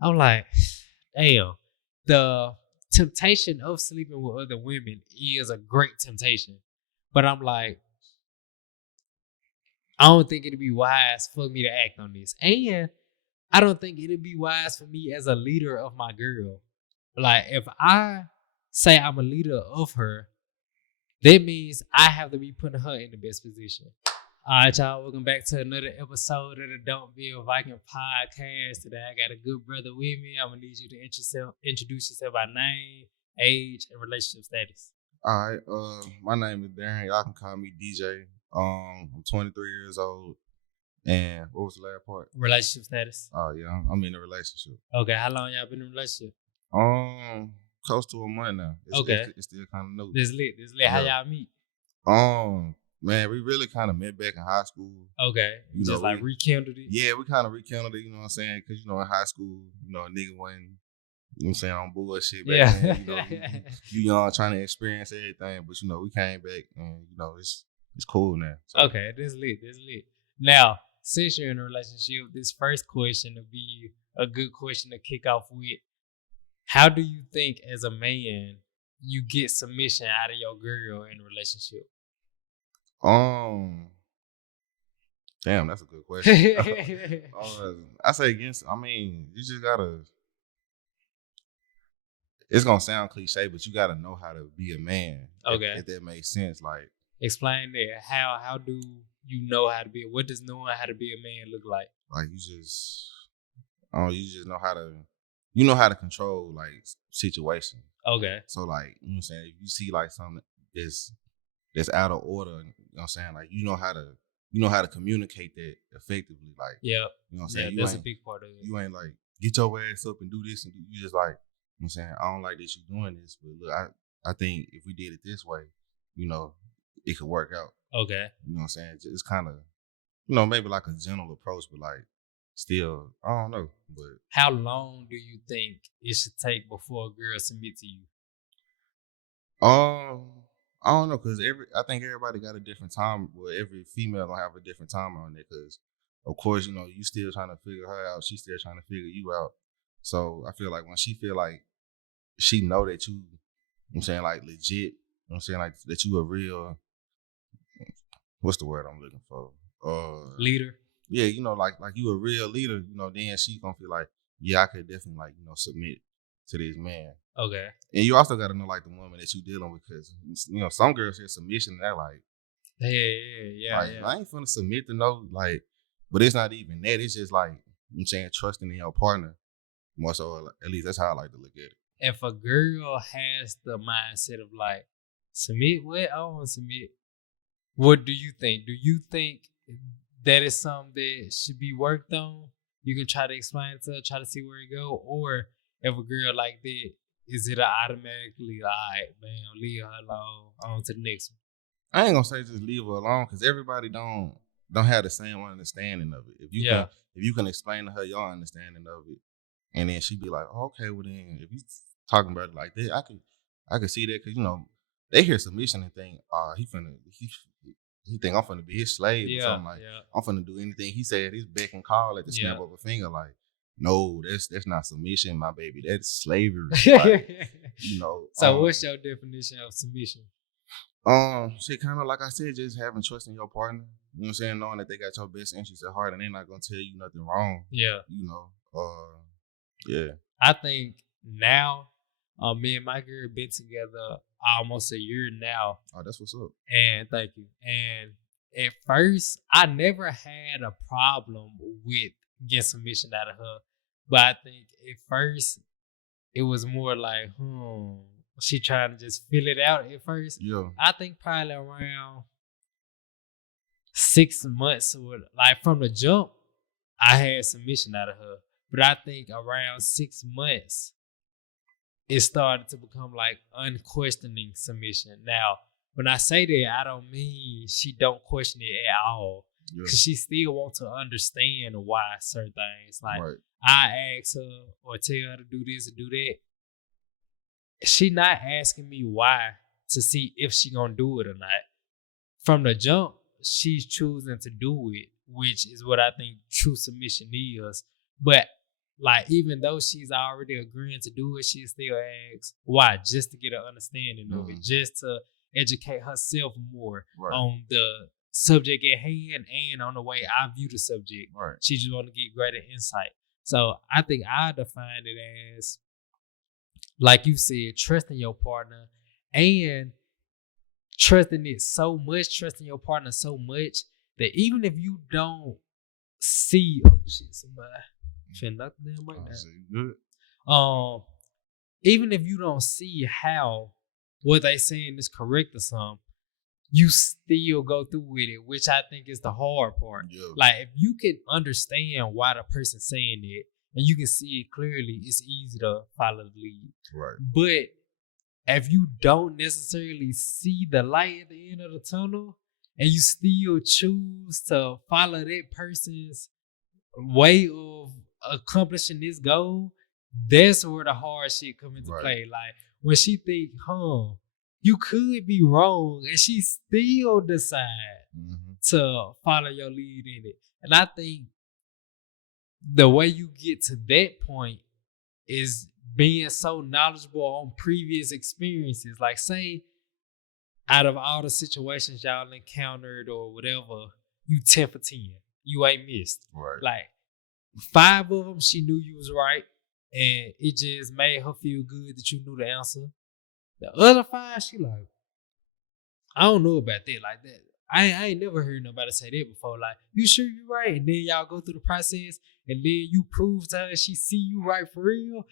I'm like, damn, the temptation of sleeping with other women is a great temptation. But I'm like, I don't think it'd be wise for me to act on this. And I don't think it'd be wise for me as a leader of my girl. Like, if I say I'm a leader of her, that means I have to be putting her in the best position. All right, y'all. Welcome back to another episode of the Don't Be a Viking podcast. Today, I got a good brother with me. I'm gonna need you to introduce yourself by name, age, and relationship status. All right, my name is Darren. Y'all can call me DJ. I'm 23 years old. And what was the last part? Relationship status. Oh yeah, I'm in a relationship. Okay, how long y'all been in a relationship? Close to a month now. It's still kind of new. This lit. Yeah. How y'all meet? Man, we really kind of met back in high school. Okay, you just like rekindled it. Yeah, we kind of rekindled it. You know what I'm saying? Because in high school, a nigga wasn't. You know what I'm saying, on bullshit back then. You young trying to experience everything, but we came back and it's cool now. So. Okay, this lit. Now, since you're in a relationship, this first question will be a good question to kick off with. How do you think as a man you get submission out of your girl in a relationship? Damn, that's a good question. I say against. I mean, you just gotta. It's gonna sound cliche, but you gotta know how to be a man. Okay, if that makes sense. Like, explain that. How do you know how to be? What does knowing how to be a man look like? Like you just know how to. You know how to control like situations. Okay. So like, you know what I'm saying, if you see like something that's out of order, you know what I'm saying, like you know how to communicate that effectively. Like, yeah, you know what I'm saying. That's a big part of it. You ain't like get your ass up and do this, and you just like, you know what I'm saying, I don't like that you doing this, but look, I think if we did it this way, it could work out. Okay. You know what I'm saying? It's kind of, maybe like a gentle approach, but like. Still, I don't know. But how long do you think it should take before a girl submit to you? I don't know, cause I think everybody got a different time. Well, every female gonna have a different time on it, cause of course you still trying to figure her out. She's still trying to figure you out. So I feel like when she feel like she know that you, I'm saying like legit. I'm saying like that you a real. What's the word I'm looking for? Leader. Yeah, like you a real leader, then she gonna feel like, yeah, I could definitely like, submit to this man. Okay. And you also gotta know like the woman that you dealing with, because some girls hear submission and they're like, yeah. I ain't finna submit to no, like, but it's not even that. It's just like, I'm saying, trusting in your partner more so. At least that's how I like to look at it. If a girl has the mindset of like, submit what? I don't want to submit. What do you think? Do you think that is something that should be worked on? You can try to explain it to her, try to see where it go. Or if a girl like that, is it automatically, all right, man, leave her alone, on to the next one? I ain't gonna say just leave her alone, because everybody don't have the same understanding of it. If you can explain to her your understanding of it, and then she be like, oh, okay, well then, if you talking about it like that, I could see that, because they hear submission and think, he think I'm finna be his slave or something like. I'm finna do anything he said. He's beck and call at the snap of a finger. Like, no, that's not submission, my baby. That's slavery. Like, So what's your definition of submission? Shit, kind of like I said, just having trust in your partner. You know what I'm saying? Knowing that they got your best interests at heart and they're not gonna tell you nothing wrong. Yeah. Yeah. I think now, me and my girl been together almost a year now. Oh, that's what's up. And thank you. And at first, I never had a problem with getting submission out of her. But I think at first, it was more like, she trying to just fill it out at first. Yeah. I think probably around 6 months, like from the jump, I had submission out of her. But I think around 6 months, it started to become like unquestioning submission. Now, when I say that, I don't mean she don't question it at all. Because she still wants to understand why certain things. Like, I ask her or tell her to do this or do that. She not asking me why to see if she gonna do it or not. From the jump, she's choosing to do it, which is what I think true submission is. But Like, even though she's already agreeing to do it, she still asks why, just to get an understanding of it, just to educate herself more on the subject at hand and on the way I view the subject. She just want to get greater insight. So I think I define it as, like you said, trusting your partner and trusting your partner so much that even if you don't see, oh shit, somebody finna knock the damn mic down. Even if you don't see how what they saying is correct or something, you still go through with it, which I think is the hard part. Yeah. Like, if you can understand why the person's saying it and you can see it clearly, it's easy to follow the lead. Right. But if you don't necessarily see the light at the end of the tunnel and you still choose to follow that person's way of accomplishing this goal, that's where the hard shit come into play. Like, when she think, you could be wrong, and she still decide to follow your lead in it. And I think the way you get to that point is being so knowledgeable on previous experiences. Like, say, out of all the situations y'all encountered or whatever, you 10 for 10. You ain't missed. Right. Like, 5 of them, she knew you was right, and it just made her feel good that you knew the answer. The other 5, she like, I don't know about that like that. I ain't never heard nobody say that before. Like, you sure you right? And then y'all go through the process, and then you prove to her she see you right for real.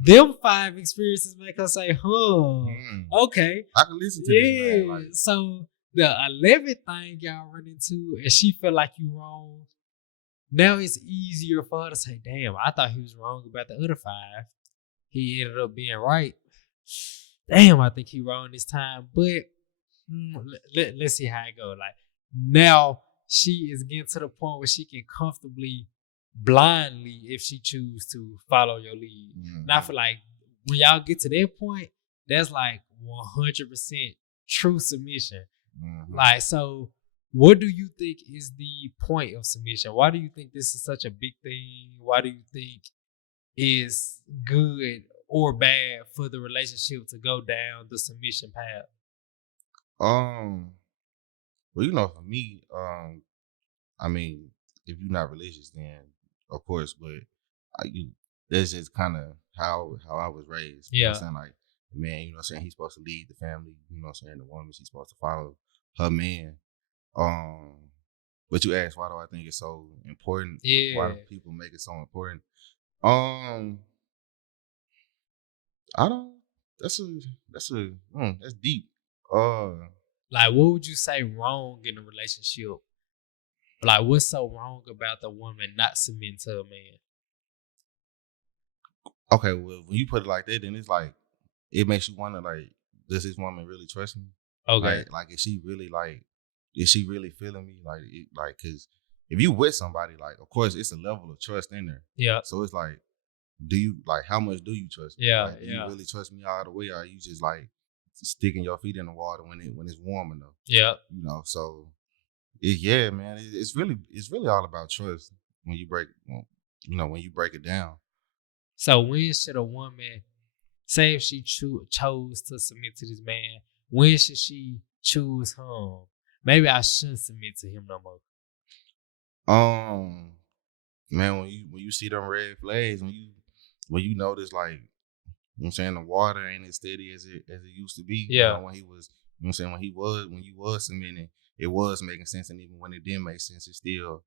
Them 5 experiences make her say, okay. I can listen to this, man. Like, so the 11th thing y'all run into, and she feel like you wrong, now it's easier for her to say, damn, I thought he was wrong about the other 5. He ended up being right. Damn, I think he wrong this time. But let's see how it go. Like, now she is getting to the point where she can comfortably, blindly, if she choose to, follow your lead. And I feel like when y'all get to that point, that's like 100% true submission. Like, so what do you think is the point of submission? Why do you think this is such a big thing? Why do you think it's good or bad for the relationship to go down the submission path? Well, for me, I mean, if you're not religious, then of course, but that's just kind of how I was raised. You know what I'm saying? Like, the man, you know what I'm saying, he's supposed to lead the family. You know what I'm saying? The woman, she's supposed to follow her man. But you asked, why do I think it's so important? Yeah. Why do people make it so important? I don't. That's deep. Like, what would you say wrong in a relationship? Like, what's so wrong about the woman not submitting to a man? Okay, well, when you put it like that, then it's like, it makes you wonder, like, does this woman really trust me? Okay. Like, is she really feeling me? Like, cause if you with somebody, like, of course, it's a level of trust in there. Yeah. So it's like, how much do you trust me? Yeah. Like, do you really trust me all the way, or are you just like sticking your feet in the water when it's warm enough? Yeah. You know, so man, it's really all about trust when you break it down. So when should a woman, say if she chose to submit to this man, when should she choose him? Maybe I shouldn't submit to him no more. Man, when you see them red flags, when you notice, like, you know what I'm saying, the water ain't as steady as it used to be. Yeah. You know, when he was, you know what I'm saying, when you was submitting, it was making sense, and even when it didn't make sense, it still, you know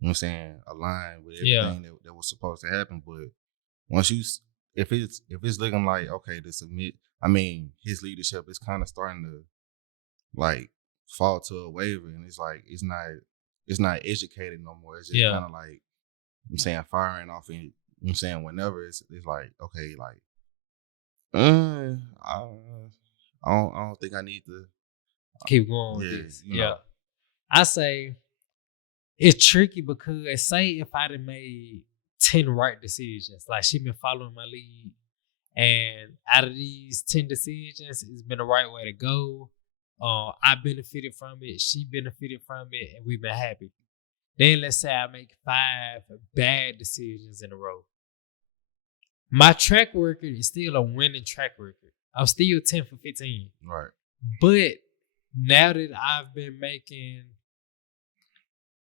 what I'm saying, aligned with everything that was supposed to happen. But once if it's looking like, okay, to submit, I mean, his leadership is kind of starting to, like, fall to a waiver, and it's like it's not educated no more. It's just kind of like, I'm saying, firing off, and I'm saying, whenever it's like, okay, like, I don't think I need to keep going with this. I say it's tricky because, say if I'd have made 10 right decisions, like, she been following my lead, and out of these 10 decisions, it's been the right way to go. I benefited from it, she benefited from it, and we've been happy. Then let's say I make 5 bad decisions in a row. My track record is still a winning track record. I'm still 10 for 15. Right. But now that I've been making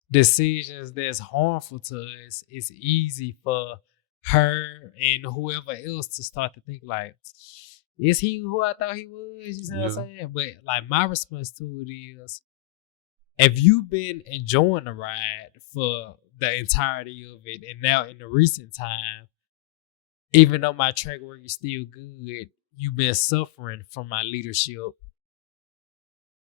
decisions that's harmful to us, it's easy for her and whoever else to start to think like, is he who I thought he was? You see what I'm saying? But like my response to it is, if you've been enjoying the ride for the entirety of it, and now in the recent time, even though my track record is still good, you've been suffering from my leadership.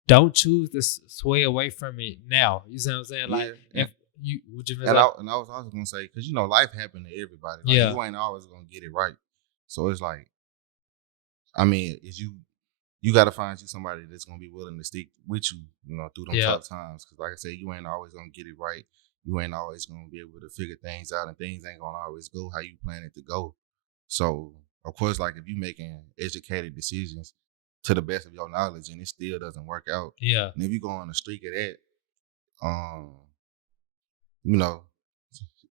Don't choose to sway away from it now. You see what I'm saying? Like, if you, would you? And I was also gonna say, because life happened to everybody. Like, you ain't always gonna get it right. So it's like, I mean, is you got to find you somebody that's gonna be willing to stick with you, through them tough times. Because like I said, you ain't always gonna get it right. You ain't always gonna be able to figure things out, and things ain't gonna always go how you plan it to go. So of course, like if you making educated decisions to the best of your knowledge and it still doesn't work out, and if you go on a streak of that,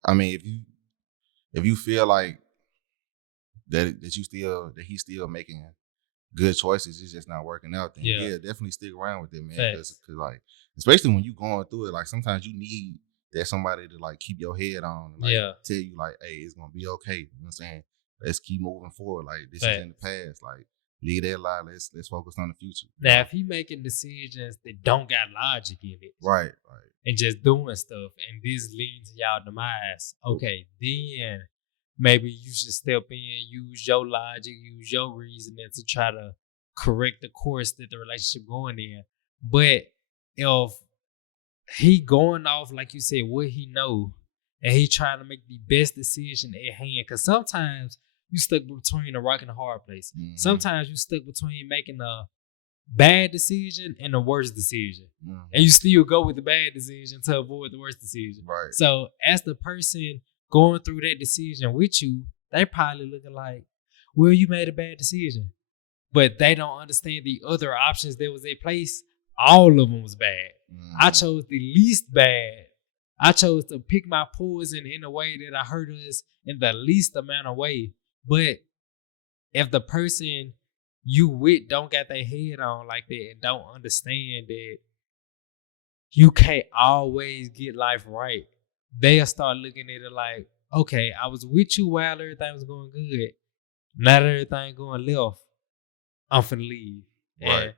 I mean, if you feel like that he's still making good choices, it's just not working out, then definitely stick around with it, man. Because like, especially when you going through it, like sometimes you need that somebody to like keep your head on, and, like tell you like, hey, it's gonna be okay. You know what I'm saying? Let's keep moving forward. Like this is in the past. Like leave that lie. Let's focus on the future. Now, if he making decisions that don't got logic in it, right, and just doing stuff, and this leads to y'all demise, okay, then maybe you should step in, use your logic, use your reasoning to try to correct the course that the relationship going in. But if he going off, like you said, what he know, and he trying to make the best decision at hand, because sometimes you stuck between a rock and a hard place. Mm-hmm. Sometimes you stuck between making a bad decision and the worst decision. Mm-hmm. And you still go with the bad decision to avoid the worst decision. Right. So as the person going through that decision with you, they probably looking like, well, you made a bad decision. But they don't understand the other options that was in place. All of them was bad. Mm-hmm. I chose the least bad. I chose to pick my poison in a way that I hurt us in the least amount of way. But if the person you with don't got their head on like that and don't understand that you can't always get life right, they'll start looking at it like, okay, I was with you while everything was going good. Now that everything going left, I'm finna leave. Right.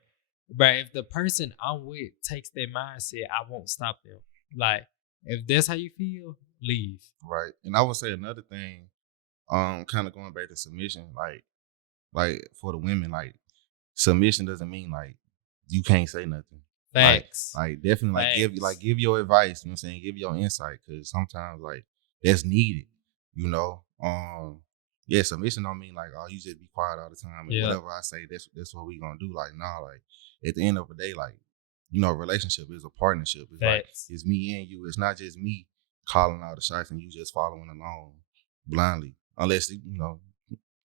But if the person I'm with takes that mindset, I won't stop them. Like, if that's how you feel, leave. Right. And I would say another thing, kind of going back to submission, like for the women, like submission doesn't mean like you can't say nothing. Facts. Like definitely give your advice, you know what I'm saying? Give your insight, because sometimes like that's needed, submission don't mean like, oh, you just be quiet all the time and whatever I say, that's what we gonna do. Like, nah, like at the end of the day, like, relationship is a partnership. It's like it's me and you. It's not just me calling out the shots and you just following along blindly, unless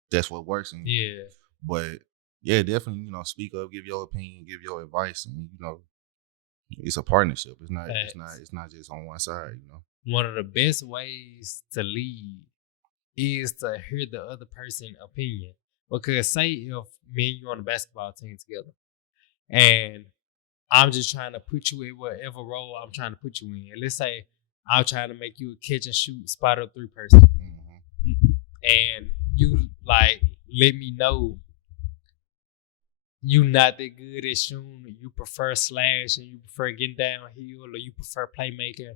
that's what works. And, but yeah, definitely, speak up, give your opinion, give your advice, and it's a partnership. It's not just on one side. One of the best ways to lead is to hear the other person's opinion. Because say if me and you on a basketball team together, and I'm just trying to put you in whatever role I'm trying to put you in. Let's say I'm trying to make you a catch and shoot spot up 3 person. Mm-hmm. And you like let me know you not that good at shooting, you prefer slash, and you prefer getting downhill, or you prefer playmaking.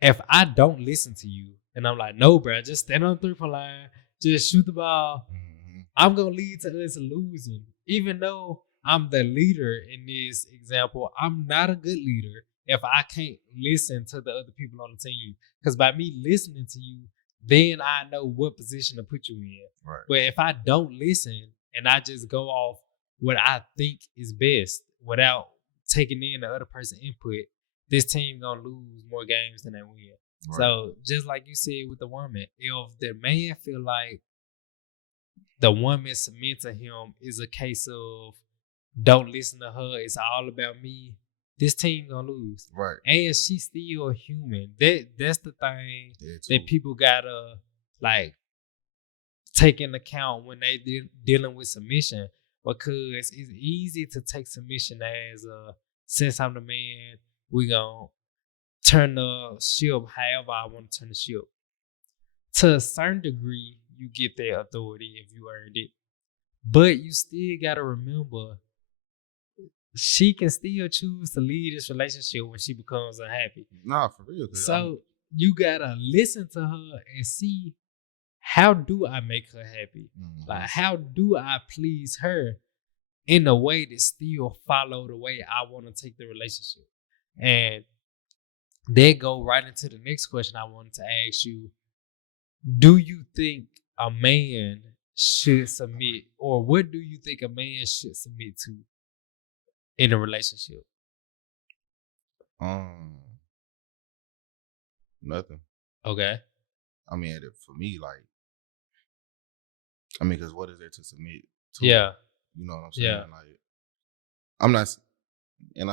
If I don't listen to you and I'm like, no, bro, just stand on the 3-point line, just shoot the ball, I'm going to lead to us losing. Even though I'm the leader in this example, I'm not a good leader if I can't listen to the other people on the team. Because by me listening to you, then I know what position to put you in. Right. But if I don't listen and I just go off what I think is best without taking in the other person's input, this team gonna lose more games than they win. Right. So just like you said with the woman, if the man feel like the woman submit to him is a case of don't listen to her, it's all about me, this team gonna lose. Right. And she's still human. That's the thing that people gotta like take into account when they dealing with submission, because it's easy to take submission as since I'm the man, we gonna turn the ship however I want to turn the ship. To a certain degree, you get that authority if you earned it, but you still gotta remember she can still choose to leave this relationship when she becomes unhappy. Nah, for real. So you gotta listen to her and see, how do I make her happy? Mm-hmm. Like, how do I please her in a way that still follow the way I want to take the relationship? And they go right into the next question I wanted to ask you. Do you think a man should submit, or what do you think a man should submit to in a relationship? Nothing. Okay. I mean, for me, like, I mean, because what is there to submit to? Yeah. You know what I'm saying? Yeah. Like, I'm not, and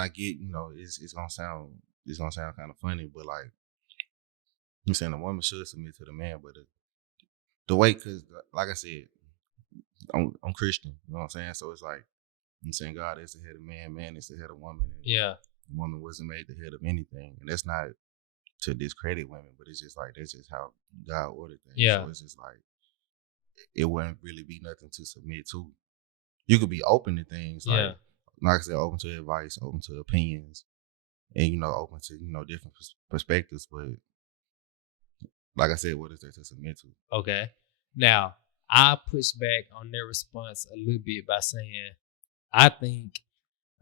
I get, it's gonna sound kind of funny, but like, I'm saying a woman should submit to the man, but the way, because like I said, I'm Christian. You know what I'm saying? So it's like, I'm saying God is the head of man, man is the head of woman. And yeah. The woman wasn't made the head of anything, and that's not to discredit women, but it's just like that's just how God ordered things. Yeah. So it's just like it wouldn't really be nothing to submit to. You could be open to things, like I said, open to advice, open to opinions, and open to different perspectives. But like I said, what is there to submit to? Okay. Now I push back on their response a little bit by saying I think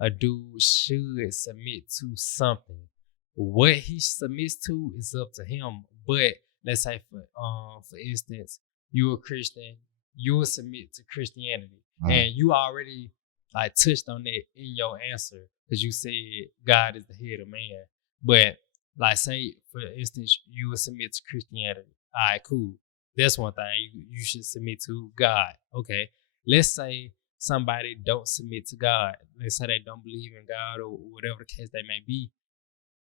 a dude should submit to something. What he submits to is up to him. But let's say for instance, you're a Christian, you will submit to Christianity. And you already like touched on that in your answer, because you said God is the head of man. But like, say for instance, you will submit to Christianity. All right, cool. That's one thing you should submit to God. Okay. Let's say somebody don't submit to God. Let's say they don't believe in God or whatever the case they may be.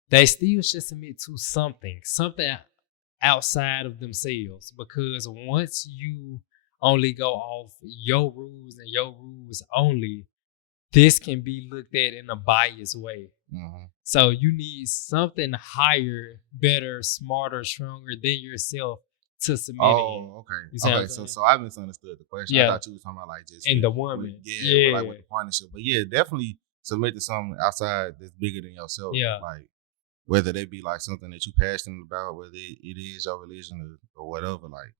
They still should submit to something outside of themselves, because once you only go off your rules and your rules only, this can be looked at in a biased way. Mm-hmm. So you need something higher, better, smarter, stronger than yourself to submit in. Oh, okay. Okay, so I misunderstood the question. Yeah. I thought you was talking about like just in the woman. Like with the partnership. But yeah, definitely submit to something outside that's bigger than yourself. Yeah. Like whether they be like something that you passionate about, whether it is your religion or whatever, like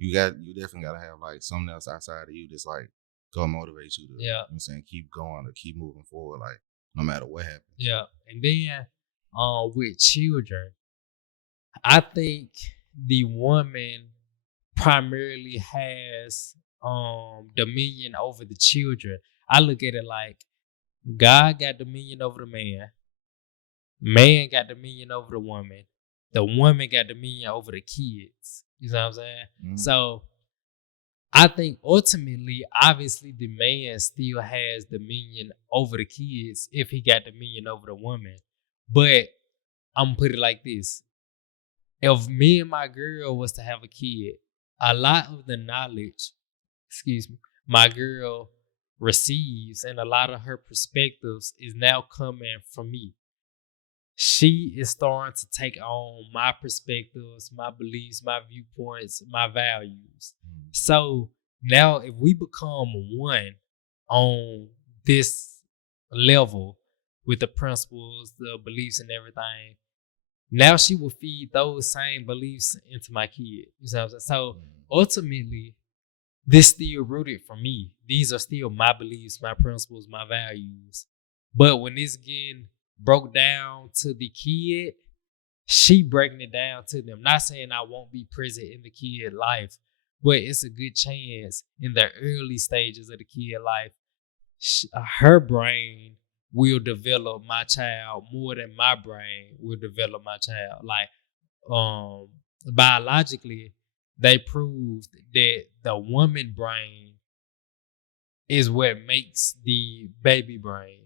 you definitely gotta have like something else outside of you that's like gonna motivate you to you know what I'm saying, keep going or keep moving forward, like no matter what happens. Yeah. And then with children, I think the woman primarily has dominion over the children. I look at it like God got dominion over the man. Man got dominion over the woman got dominion over the kids. You know what I'm saying? Mm-hmm. So I think ultimately, obviously, the man still has dominion over the kids if he got dominion over the woman. But I'm gonna put it like this. If me and my girl was to have a kid, a lot of the knowledge, my girl receives and a lot of her perspectives is now coming from me. She is starting to take on my perspectives, my beliefs, my viewpoints, my values. So now if we become one on this level with the principles, the beliefs and everything, now she will feed those same beliefs into my kid. You know what I'm saying? So ultimately, this still rooted for me. These are still my beliefs, my principles, my values. But when it's getting broke down to the kid, she breaking it down to them. Not saying I won't be present in the kid life, but it's a good chance in the early stages of the kid life, her brain will develop my child more than my brain will develop my child. Like, biologically, they proved that the woman brain is what makes the baby brain.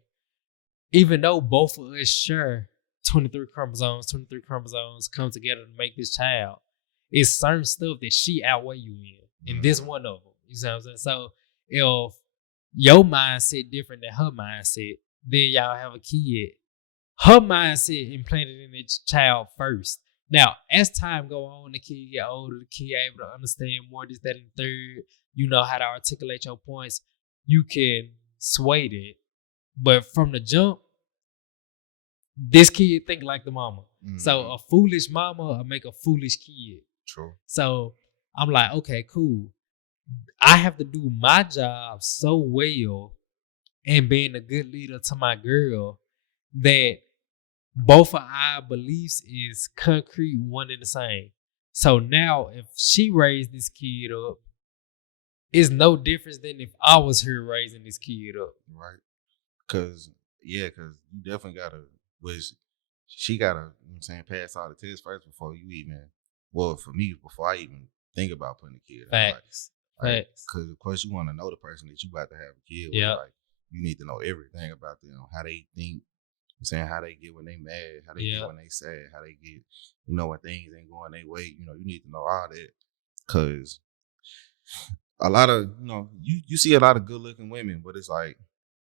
Even though both of us share 23 chromosomes come together to make this child, it's certain stuff that she outweigh you in. and this one of them. You see what I'm saying? So if your mindset different than her mindset, then y'all have a kid. Her mindset implanted in the child first. Now, as time go on, the kid get older, the kid able to understand more this, that, and third. You know how to articulate your points. You can sway it. But from the jump, this kid think like the mama. So a foolish mama will make a foolish kid. True. So I'm like, okay, cool. I have to do my job so well and being a good leader to my girl that both of our beliefs is concrete, one and the same. So now if she raised this kid up, it's no difference than if I was here raising this kid up. Right. Cause you definitely gotta, she gotta, you know what I'm saying, pass all the tests first before you even, well, for me, before I even think about putting a kid in. Facts. Like, cause of course you want to know the person that you about to have a kid with. Yeah. Like, you need to know everything about them, how they think, I'm saying, how they get when they mad, how they get when they sad, how they get, you know, when things ain't going their way. You know, you need to know all that. Cause a lot of, you know, you see a lot of good looking women, but it's like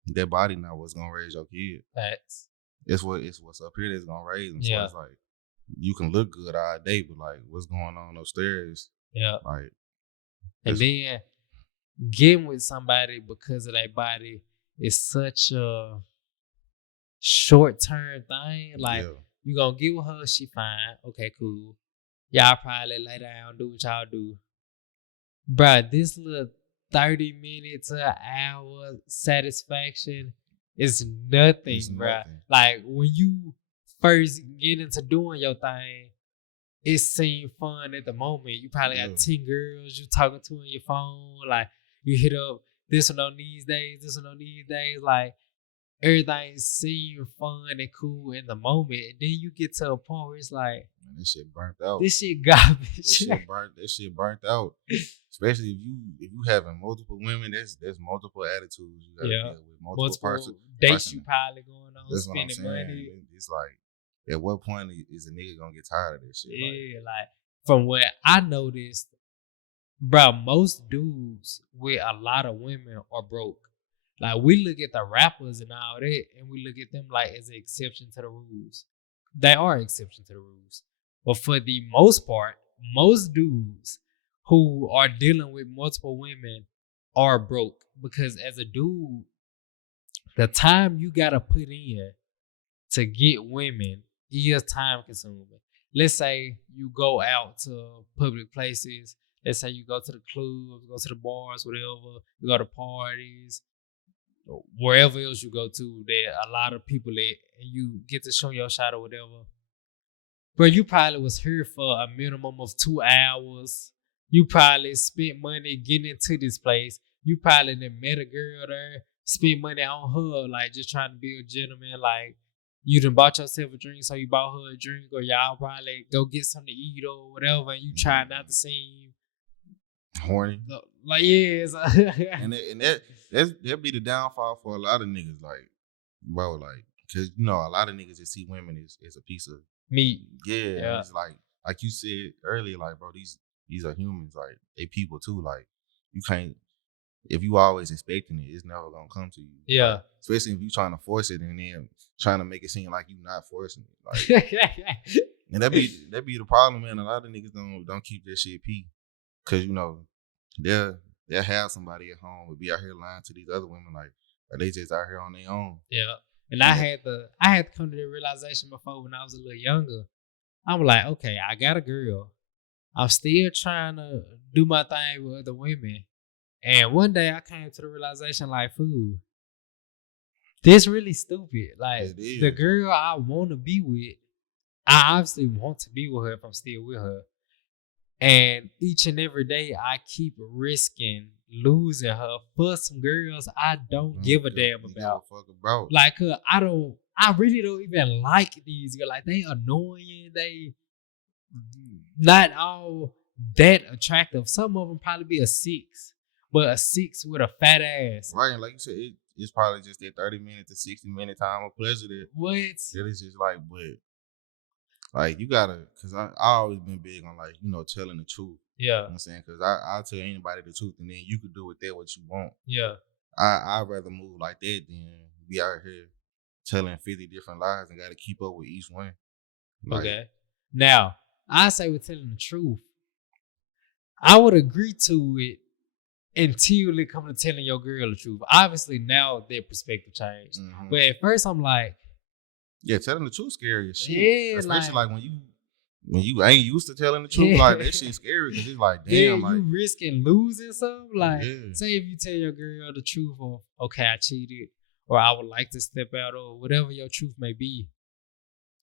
their body not what's gonna raise your kid. Facts. It's what's up here that's gonna raise them. So it's like you can look good all day, but like what's going on upstairs? Yeah. Like, and then getting with somebody because of their body is such a short-term thing. Like, you gonna get with her, she fine. Okay, cool. Y'all probably lay down, do what y'all do. Bruh, this little 30 minutes to an hour satisfaction is nothing, bruh. Like, when you first get into doing your thing, it seemed fun at the moment. You probably got 10 girls you talking to on your phone. Like, you hit up this one on these days, this one on these days. Like, everything seemed fun and cool in the moment. And then you get to a point where it's like, man, this shit burnt out. This shit garbage. This shit burnt out. Especially if you having multiple women, there's multiple attitudes you gotta deal with. Multiple dates you probably going on, that's spending money. It's like, at what point is a nigga gonna get tired of this shit? Yeah, like from what I noticed, bro, most dudes with a lot of women are broke. Like, we look at the rappers and all that, and we look at them like as an exception to the rules. They are an exception to the rules. But for the most part, most dudes who are dealing with multiple women are broke. Because as a dude, the time you gotta put in to get women is time consuming. Let's say you go out to public places. Let's say you go to the clubs, go to the bars, whatever. You go to parties, wherever else you go to, there are a lot of people at, and you get to show your shot or whatever. But you probably was here for a minimum of 2 hours. You probably spent money getting into this place. You probably done met a girl there, spent money on her, like just trying to be a gentleman. Like, you done bought yourself a drink, so you bought her a drink, or y'all probably go get something to eat or whatever, and you try not to seem horny. Like, yes. and that'd be the downfall for a lot of niggas. Like, bro, like, cause you know a lot of niggas that see women as a piece of meat. Yeah. It's like you said earlier, like, bro, these are humans. Like, they people too. Like, you can't, if you always expecting it, it's never gonna come to you. Yeah. Like, especially if you trying to force it and then trying to make it seem like you not forcing it. Like, and that be the problem, man. A lot of niggas don't keep that shit pee. Cause you know, they'll have somebody at home but be out here lying to these other women, like, or they just out here on their own. Yeah. And I had to come to the realization before when I was a little younger. I'm like, okay, I got a girl. I'm still trying to do my thing with other women. And one day I came to the realization, like, fool, this really stupid. Like, the girl I want to be with, I obviously want to be with her if I'm still with her. And each and every day I keep risking losing her for some girls I don't give a damn about. Like, I really don't even like these girls. Like, they annoying. They not all that attractive. Some of them probably be a 6, but a 6 with a fat ass. Right, and like you said, it's probably just that 30-minute to 60-minute time of pleasure that that is just like, but like, you gotta, cause I always been big on, like, you know, telling the truth. Yeah. You know what I'm saying? Because I'll tell anybody the truth, and then you could do with that what you want. Yeah. I'd rather move like that than be out here telling 50 different lies and got to keep up with each one. Like, Okay. Now, I say with telling the truth, I would agree to it until it come to telling your girl the truth. Obviously, now their perspective changed. mhm. But at first, I'm like, Yeah, telling the truth scary as shit. yeah, especially like when you ain't used to telling the truth, like that shit scary because it's like, damn, yeah, like you risking losing something. Like, yeah. say if you tell your girl the truth of, okay, I cheated, or I would like to step out, or whatever your truth may be.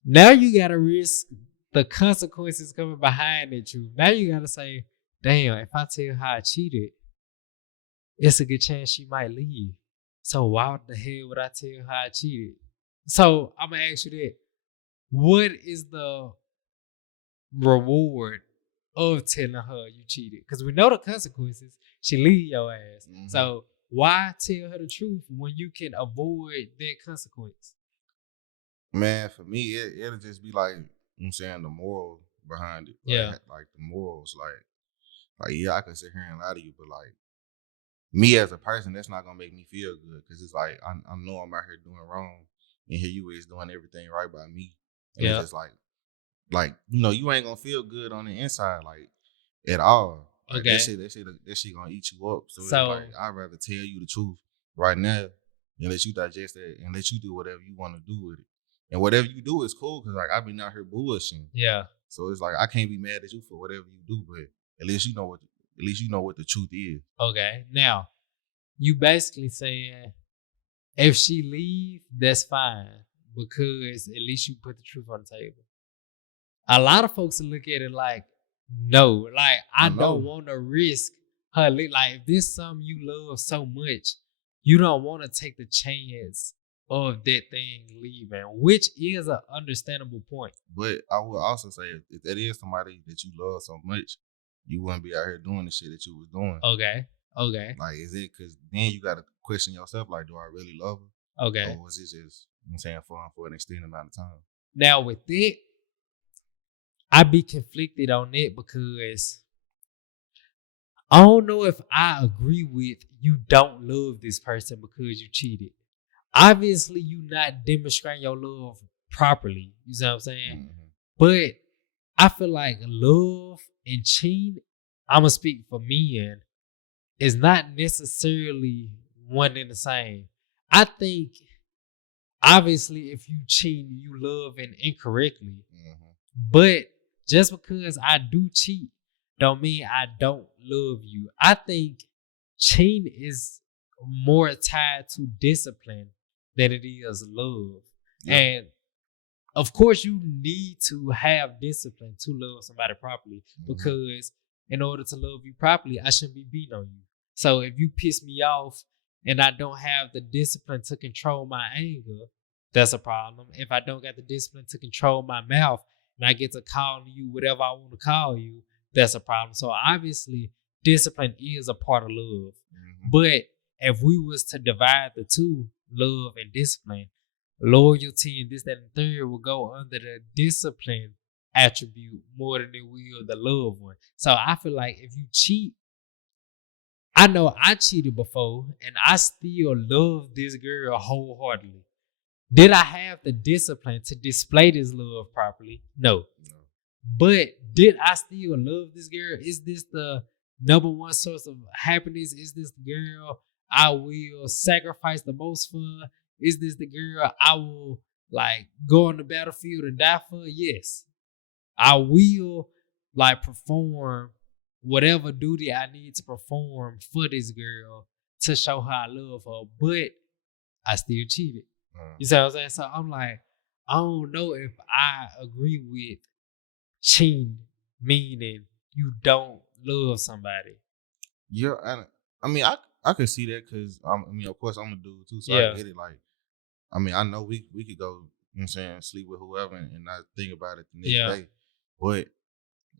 Now you gotta risk the consequences coming behind that truth. Now you gotta say, damn, if I tell her I cheated, it's a good chance she might leave. So why the hell would I tell her I cheated? So I'm gonna ask you that. What is the reward of telling her you cheated? Because we know the consequences. She leave your ass. Mhm. So why tell her the truth when you can avoid that consequence? Man, for me, it'll just be like, you know what I'm saying, the moral behind it. Like the morals, like yeah, I could sit here and lie to you, but like me as a person, that's not gonna make me feel good because it's like I know I'm out here doing wrong, and here you is doing everything right by me, and it's just like you ain't gonna feel good on the inside, like at all. Like Okay. that shit gonna eat you up. So it's So- like I'd rather tell you the truth right now and let you digest it and let you do whatever you want to do with it. And whatever you do is cool because like I've been out here bullshitting. Yeah. So it's like I can't be mad at you for whatever you do, but at least you know what the truth is. Okay. Now, you basically saying if she leave, that's fine because at least you put the truth on the table. A lot of folks look at it like, no, like I don't want to risk her. Like if this something you love so much, you don't want to take the chance of that thing leaving, which is an understandable point. But I will also say if that is somebody that you love so much, you wouldn't be out here doing the shit that you was doing. Okay. Like, is it because then you got to question yourself, like, do I really love her? Okay. Or was it just, I'm saying, fun for an extended amount of time? Now, with it, I be conflicted on it because I don't know if I agree with you don't love this person because you cheated. Obviously, you not demonstrating your love properly. You see what I'm saying? Mm-hmm. But I feel like love and cheating, I'm going to speak for men, is not necessarily one and the same. I think, obviously, if you cheat, you loving incorrectly. Mm-hmm. But just because I do cheat, don't mean I don't love you. I think cheating is more tied to discipline than it is love. Yeah. And of course, you need to have discipline to love somebody properly, because in order to love you properly, I shouldn't be beating on you. So if you piss me off and I don't have the discipline to control my anger, that's a problem. If I don't got the discipline to control my mouth and I get to call you whatever I want to call you, that's a problem. So obviously, discipline is a part of love. Mm-hmm. But if we was to divide the two, love and discipline, loyalty and this, that, and third will go under the discipline attribute more than it will the love one. So I feel like if you cheat, I know I cheated before and I still love this girl wholeheartedly. Did I have the discipline to display this love properly? No. But did I still love this girl? Is this the number one source of happiness? Is this the girl I will sacrifice the most for? Is this the girl I will like go on the battlefield and die for? Yes. I will like perform whatever duty I need to perform for this girl to show her I love her, but I still cheated. You see what I'm saying? So I'm like, I don't know if I agree with cheating, meaning you don't love somebody. Yeah, I mean, I could see that because I mean, of course, I'm a dude too, so I get it. Like, I mean, I know we could go, you know what I'm saying, sleep with whoever and not think about it the next day. But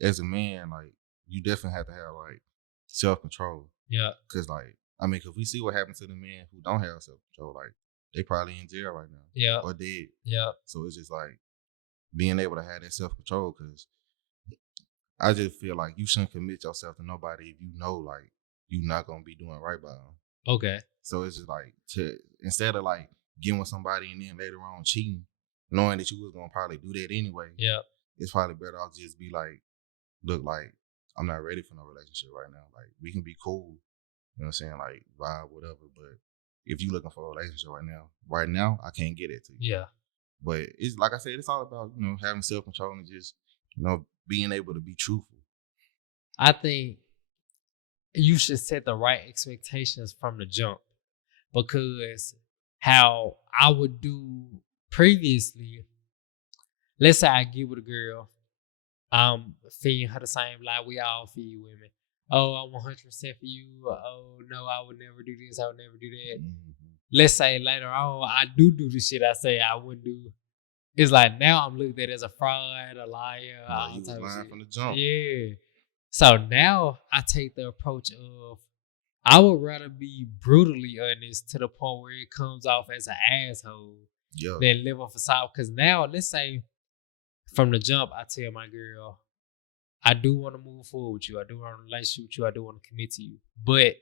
as a man, like, you definitely have to have like self-control. Yeah. Cause like, I mean, cause we see what happens to the men who don't have self-control. Like, they probably in jail right now. Yeah. Or dead. Yeah. So it's just like being able to have that self-control, cause I just feel like you shouldn't commit yourself to nobody if you know like you not gonna be doing right by them. Okay. So it's just like instead of like getting with somebody and then later on cheating, knowing that you was gonna probably do that anyway. Yeah. It's probably better off just be like, look, like I'm not ready for no relationship right now. Like we can be cool, you know what I'm saying, like vibe, whatever. But if you looking for a relationship right now, I can't get it to you. Yeah. But it's like I said, it's all about having self control and just being able to be truthful. I think you should set the right expectations from the jump, because how I would do previously, let's say I get with a girl, I'm feeding her the same like we all feed women. Oh, I'm 100% for you. Oh, no, I would never do this. I would never do that. Mm-hmm. Let's say later on, I do the shit I say I wouldn't do. It's like now I'm looked at as a fraud, a liar, all You was type of lying shit. from the jump. Yeah. So now I take the approach of I would rather be brutally honest to the point where it comes off as an asshole than live off a facade. Because now, let's say from the jump, I tell my girl, I do want to move forward with you. I do want a relationship with you. I do want to commit to you. But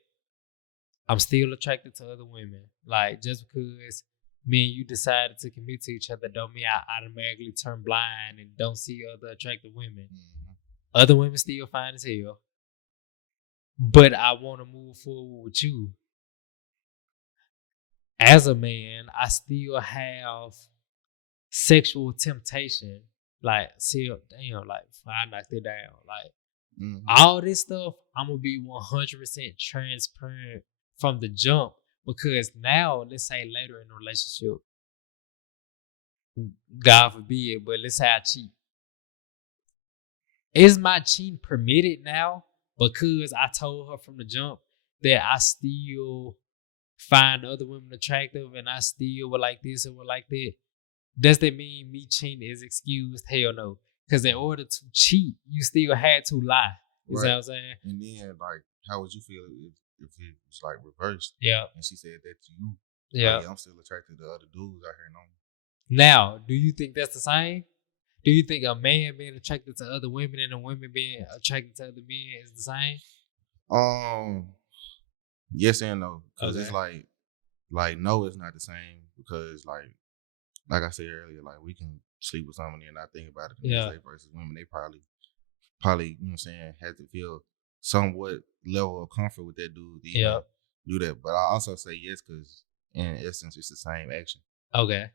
I'm still attracted to other women. Like, just because me and you decided to commit to each other don't mean I automatically turn blind and don't see other attractive women. Mm-hmm. Other women still fine as hell. But I want to move forward with you. As a man, I still have sexual temptation. Like, see, damn, like, I knocked it down. Like, all this stuff, I'm going to be 100% transparent from the jump. Because now, let's say later in a relationship, God forbid, but let's say I cheat. Is my cheating permitted now? Because I told her from the jump that I still find other women attractive and I still would like this and would like that. Does that mean me cheating is excused? Hell no. Because in order to cheat, you still had to lie. You see what I'm saying? And then, like, how would you feel if it was like reversed? Yeah. And she said that to you. Yeah. I'm still attracted to other dudes out here. Now, do you think that's the same? Do you think a man being attracted to other women and a woman being attracted to other men is the same? Yes and no. Because it's like no, it's not the same. Because like I said earlier, like we can sleep with somebody and not think about it. Yeah. Versus women, they probably you know what I'm saying, had to feel somewhat level of comfort with that dude to even do that. But I also say yes because in essence it's the same action. Okay.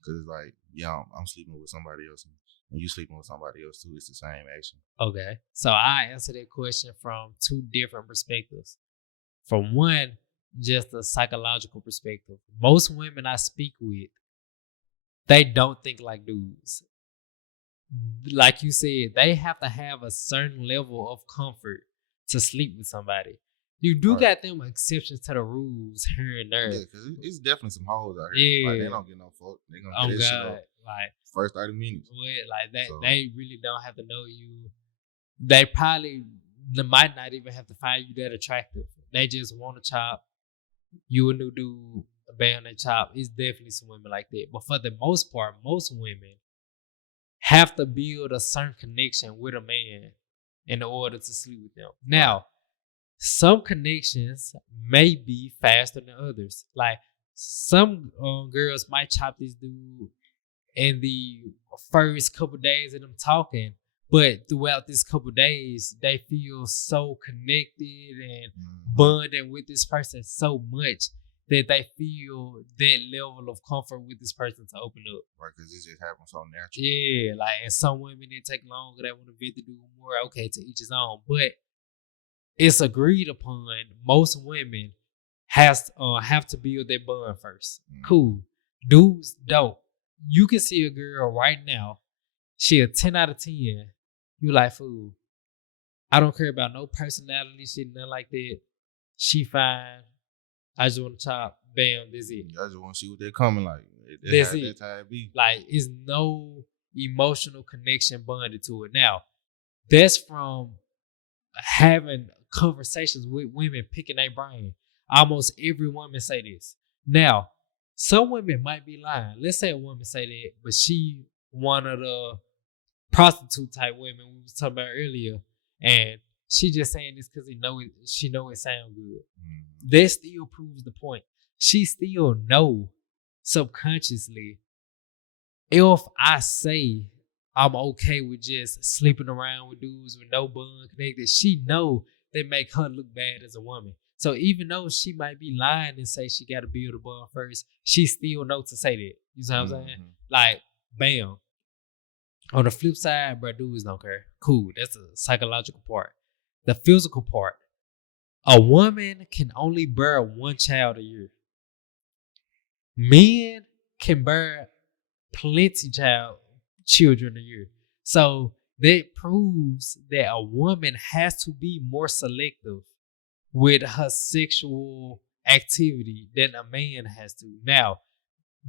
Because it's like, yeah, I'm sleeping with somebody else and you sleeping with somebody else too. It's the same action. Okay. So I answer that question from two different perspectives. From one, just a psychological perspective. Most women I speak with, they don't think like dudes. Like you said, they have to have a certain level of comfort to sleep with somebody. You do got them exceptions to the rules here and there. Yeah, because it's definitely some hoes out here. Yeah. Like, they don't get no fuck. They gonna get that shit up like first 30 minutes. Like that, so. They really don't have to know you. They probably might not even have to find you that attractive. They just want to chop. You a new dude, bam, they chop. It's definitely some women like that. But for the most part, most women have to build a certain connection with a man in order to sleep with them. Now, some connections may be faster than others. Like some girls might chop this dude in the first couple of days of them talking, but throughout this couple of days, they feel so connected and bonding with this person so much that they feel that level of comfort with this person to open up. Right, because it just happens so naturally. Yeah, like, and some women, it take longer. They want to vet the dude more. Okay, to each his own. But it's agreed upon most women have to build their bond first. Cool. Dudes don't. You can see a girl right now, she a 10 out of 10. You like, fool, I don't care about no personality shit, nothing like that. She fine. I just want to chop. Bam, that's it. I just want to see what they're coming like. That's it. That's how it be. Like, it's no emotional connection bonded to it. Now, that's from having conversations with women, picking their brain. Almost every woman say this. Now, some women might be lying. Let's say a woman say that, but she one of the prostitute type women we was talking about earlier. and she just saying this because she know it sound good. Mm-hmm. That still proves the point. She still know subconsciously if I say I'm okay with just sleeping around with dudes with no bond connected, she know they make her look bad as a woman. So even though she might be lying and say she got to build a bond first, she still know to say that. You know what I'm saying? Like, bam. On the flip side, bro, dudes don't care. Cool. That's the psychological part. The physical part. A woman can only bear one child a year. Men can bear plenty children a year. So that proves that a woman has to be more selective with her sexual activity than a man has to. Now,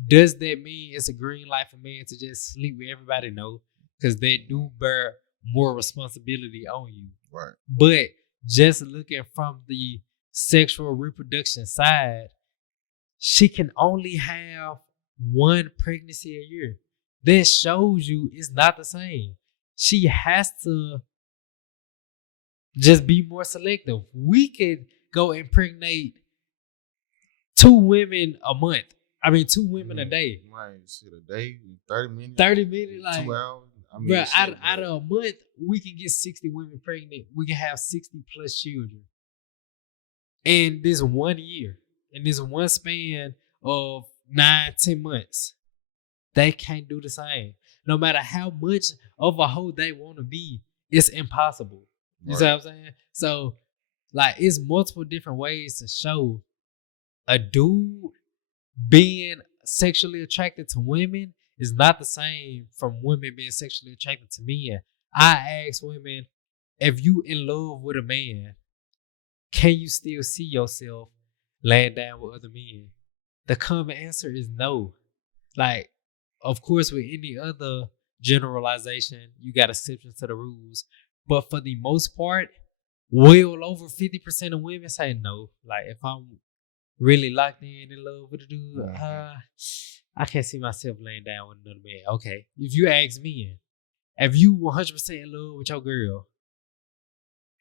does that mean it's a green light for men to just sleep with everybody? No, because they do bear more responsibility on you. Right. But just looking from the sexual reproduction side, she can only have one pregnancy a year. That shows you it's not the same. She has to just be more selective. We could go impregnate 2 women a month. I mean, 2 women a day. Right, shit, a day, 30 minutes. 30 minutes, like 2 hours. I mean, bro, shit, out of a month, we can get 60 women pregnant. We can have 60 plus children. In this 1 year, in this one span of 9-10 months, they can't do the same. No matter how much of a hoe they want to be, it's impossible. You see what I'm saying? So, like, it's multiple different ways to show a dude being sexually attracted to women is not the same from women being sexually attracted to men. I ask women, if you in love with a man, can you still see yourself laying down with other men? The common answer is no. Like, of course, with any other generalization, you got exceptions to the rules. But for the most part, well over 50% of women say no. Like, if I'm really locked in love with a dude, I can't see myself laying down with another man. Okay. If you ask me, if you 100% in love with your girl,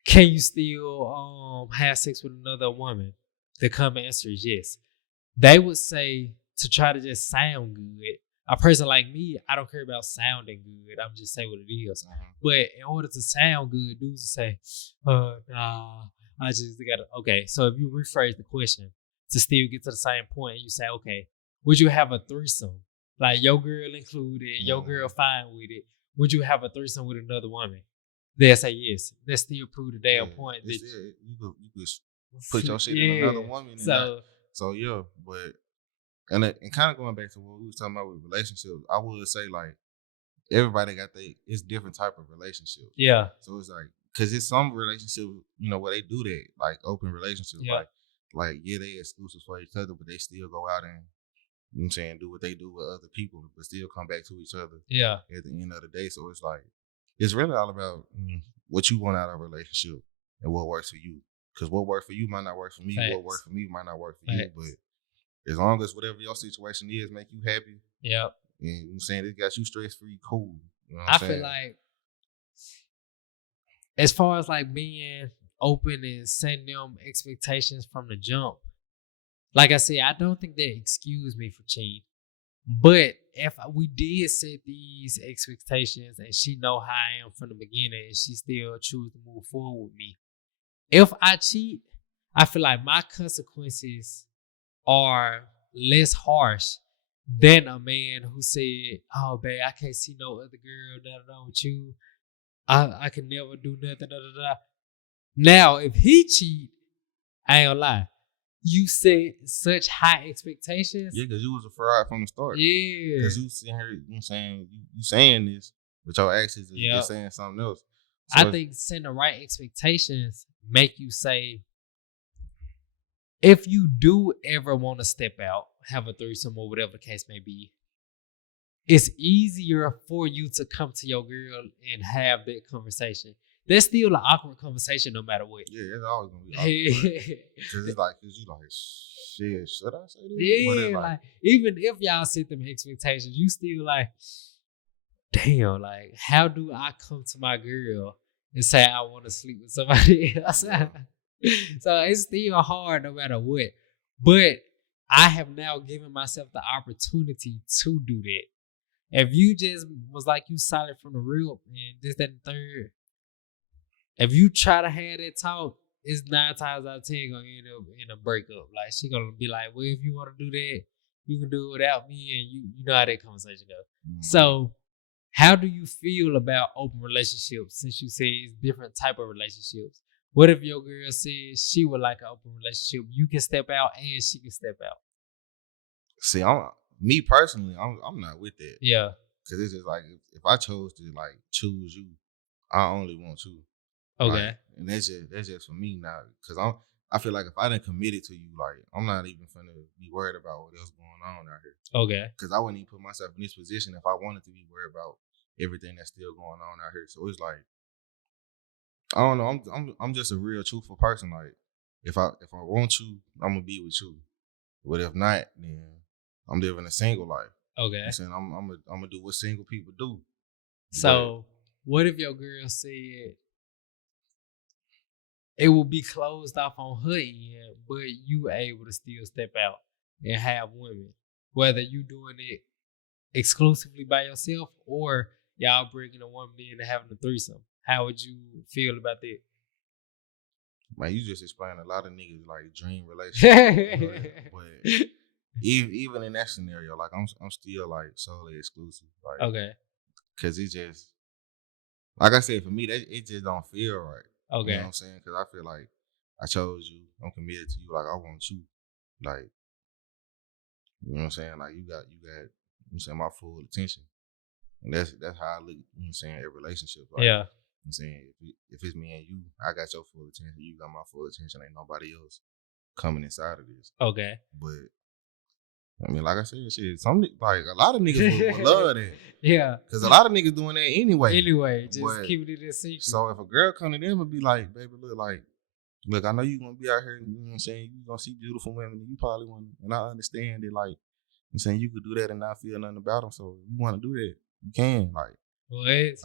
can you still have sex with another woman? The common answer is yes. They would say to try to just sound good. A person like me, I don't care about sounding good. I'm just saying what it is. But in order to sound good, dudes will say, nah, I just gotta. Okay, so if you rephrase the question to still get to the same point, and you say, okay, would you have a threesome? Like your girl included, your girl fine with it. Would you have a threesome with another woman? They'll say yes. That still prove the damn point. That you could put your shit in another woman. So yeah, but and kind of going back to what we was talking about with relationships, I would say like everybody got it's different type of relationship. Yeah. So it's like because it's some relationships, where they do that, like open relationships, like yeah, they exclusive for each other, but they still go out and you know what I'm saying, do what they do with other people, but still come back to each other. Yeah. At the end of the day, so it's like it's really all about what you want out of a relationship and what works for you. Because what works for you might not work for me. Facts. What works for me might not work for you. But as long as whatever your situation is make you happy, and you know what I'm saying, it got you stress free, cool. You know what I'm saying? Feel like as far as like being open and setting them expectations from the jump, like I said, I don't think that excuse me for cheating. But if we did set these expectations and she know how I am from the beginning and she still choose to move forward with me, if I cheat, I feel like my consequences are less harsh than a man who said, oh, babe, I can't see no other girl with you. I can never do nothing. Now, if he cheat, I ain't gonna lie. You set such high expectations. Yeah, because you was a fraud from the start. Yeah. Because you sitting here, you know what I'm saying, you saying this, but your actions is saying something else. So I think setting the right expectations make you say, if you do ever want to step out, have a threesome or whatever the case may be, it's easier for you to come to your girl and have that conversation. There's still an awkward conversation no matter what. Yeah, it's always gonna be awkward. Because it's like, you like, shit, should I say this? Yeah, like even if y'all set them expectations, you still like, damn, like how do I come to my girl and say I want to sleep with somebody else. Yeah. So it's still hard no matter what. But I have now given myself the opportunity to do that. If you just was like you solid from the real and this, that, and third, if you try to have that talk, it's 9 times out of 10 gonna end up in a breakup. Like she gonna be like, well, if you want to do that, you can do it without me, and you know how that conversation goes. Mm-hmm. So, how do you feel about open relationships? Since you say it's different type of relationships, what if your girl says she would like an open relationship? You can step out and she can step out. See, me personally, I'm not with that. Yeah. Cause it's just like if I chose to like choose you, I only want you. Okay. Like, and that's just for me now. Cause I feel like if I didn't commit it to you, like I'm not even finna be worried about what else going on out here. Okay. Cause I wouldn't even put myself in this position if I wanted to be worried about everything that's still going on out here. So it's like, I don't know. I'm just a real truthful person. Like if I want you, I'm gonna be with you. But if not, then I'm living a single life. Okay. I'm saying I'm gonna do what single people do. So what if your girl said it will be closed off on her end, but you were able to still step out and have women, whether you doing it exclusively by yourself or y'all bringing a woman in and having a threesome? How would you feel about that? Man, you just explained a lot of niggas like dream relationship. But even in that scenario, like I'm still like solely exclusive. Like okay. Cause it just, like I said, for me, it just don't feel right. Okay. You know what I'm saying? Cause I feel like I chose you. I'm committed to you. Like I want you. Like, you know what I'm saying? Like you got, you know what I'm saying, my full attention. And that's how I look, you know what I'm saying, at relationships. Like, yeah. I'm saying if it's me and you, I got your full attention. You got my full attention. Ain't nobody else coming inside of this. Okay. But I mean, like I said, shit, like a lot of niggas would love that. Yeah. Cause a lot of niggas doing that anyway. Anyway, just keeping it a secret. So if a girl come to them and be like, baby, look, I know you gonna be out here, you know what I'm saying, you gonna see beautiful women, and you probably want, and I understand that, like, I'm saying you could do that and not feel nothing about them. So if you want to do that, you can. Like,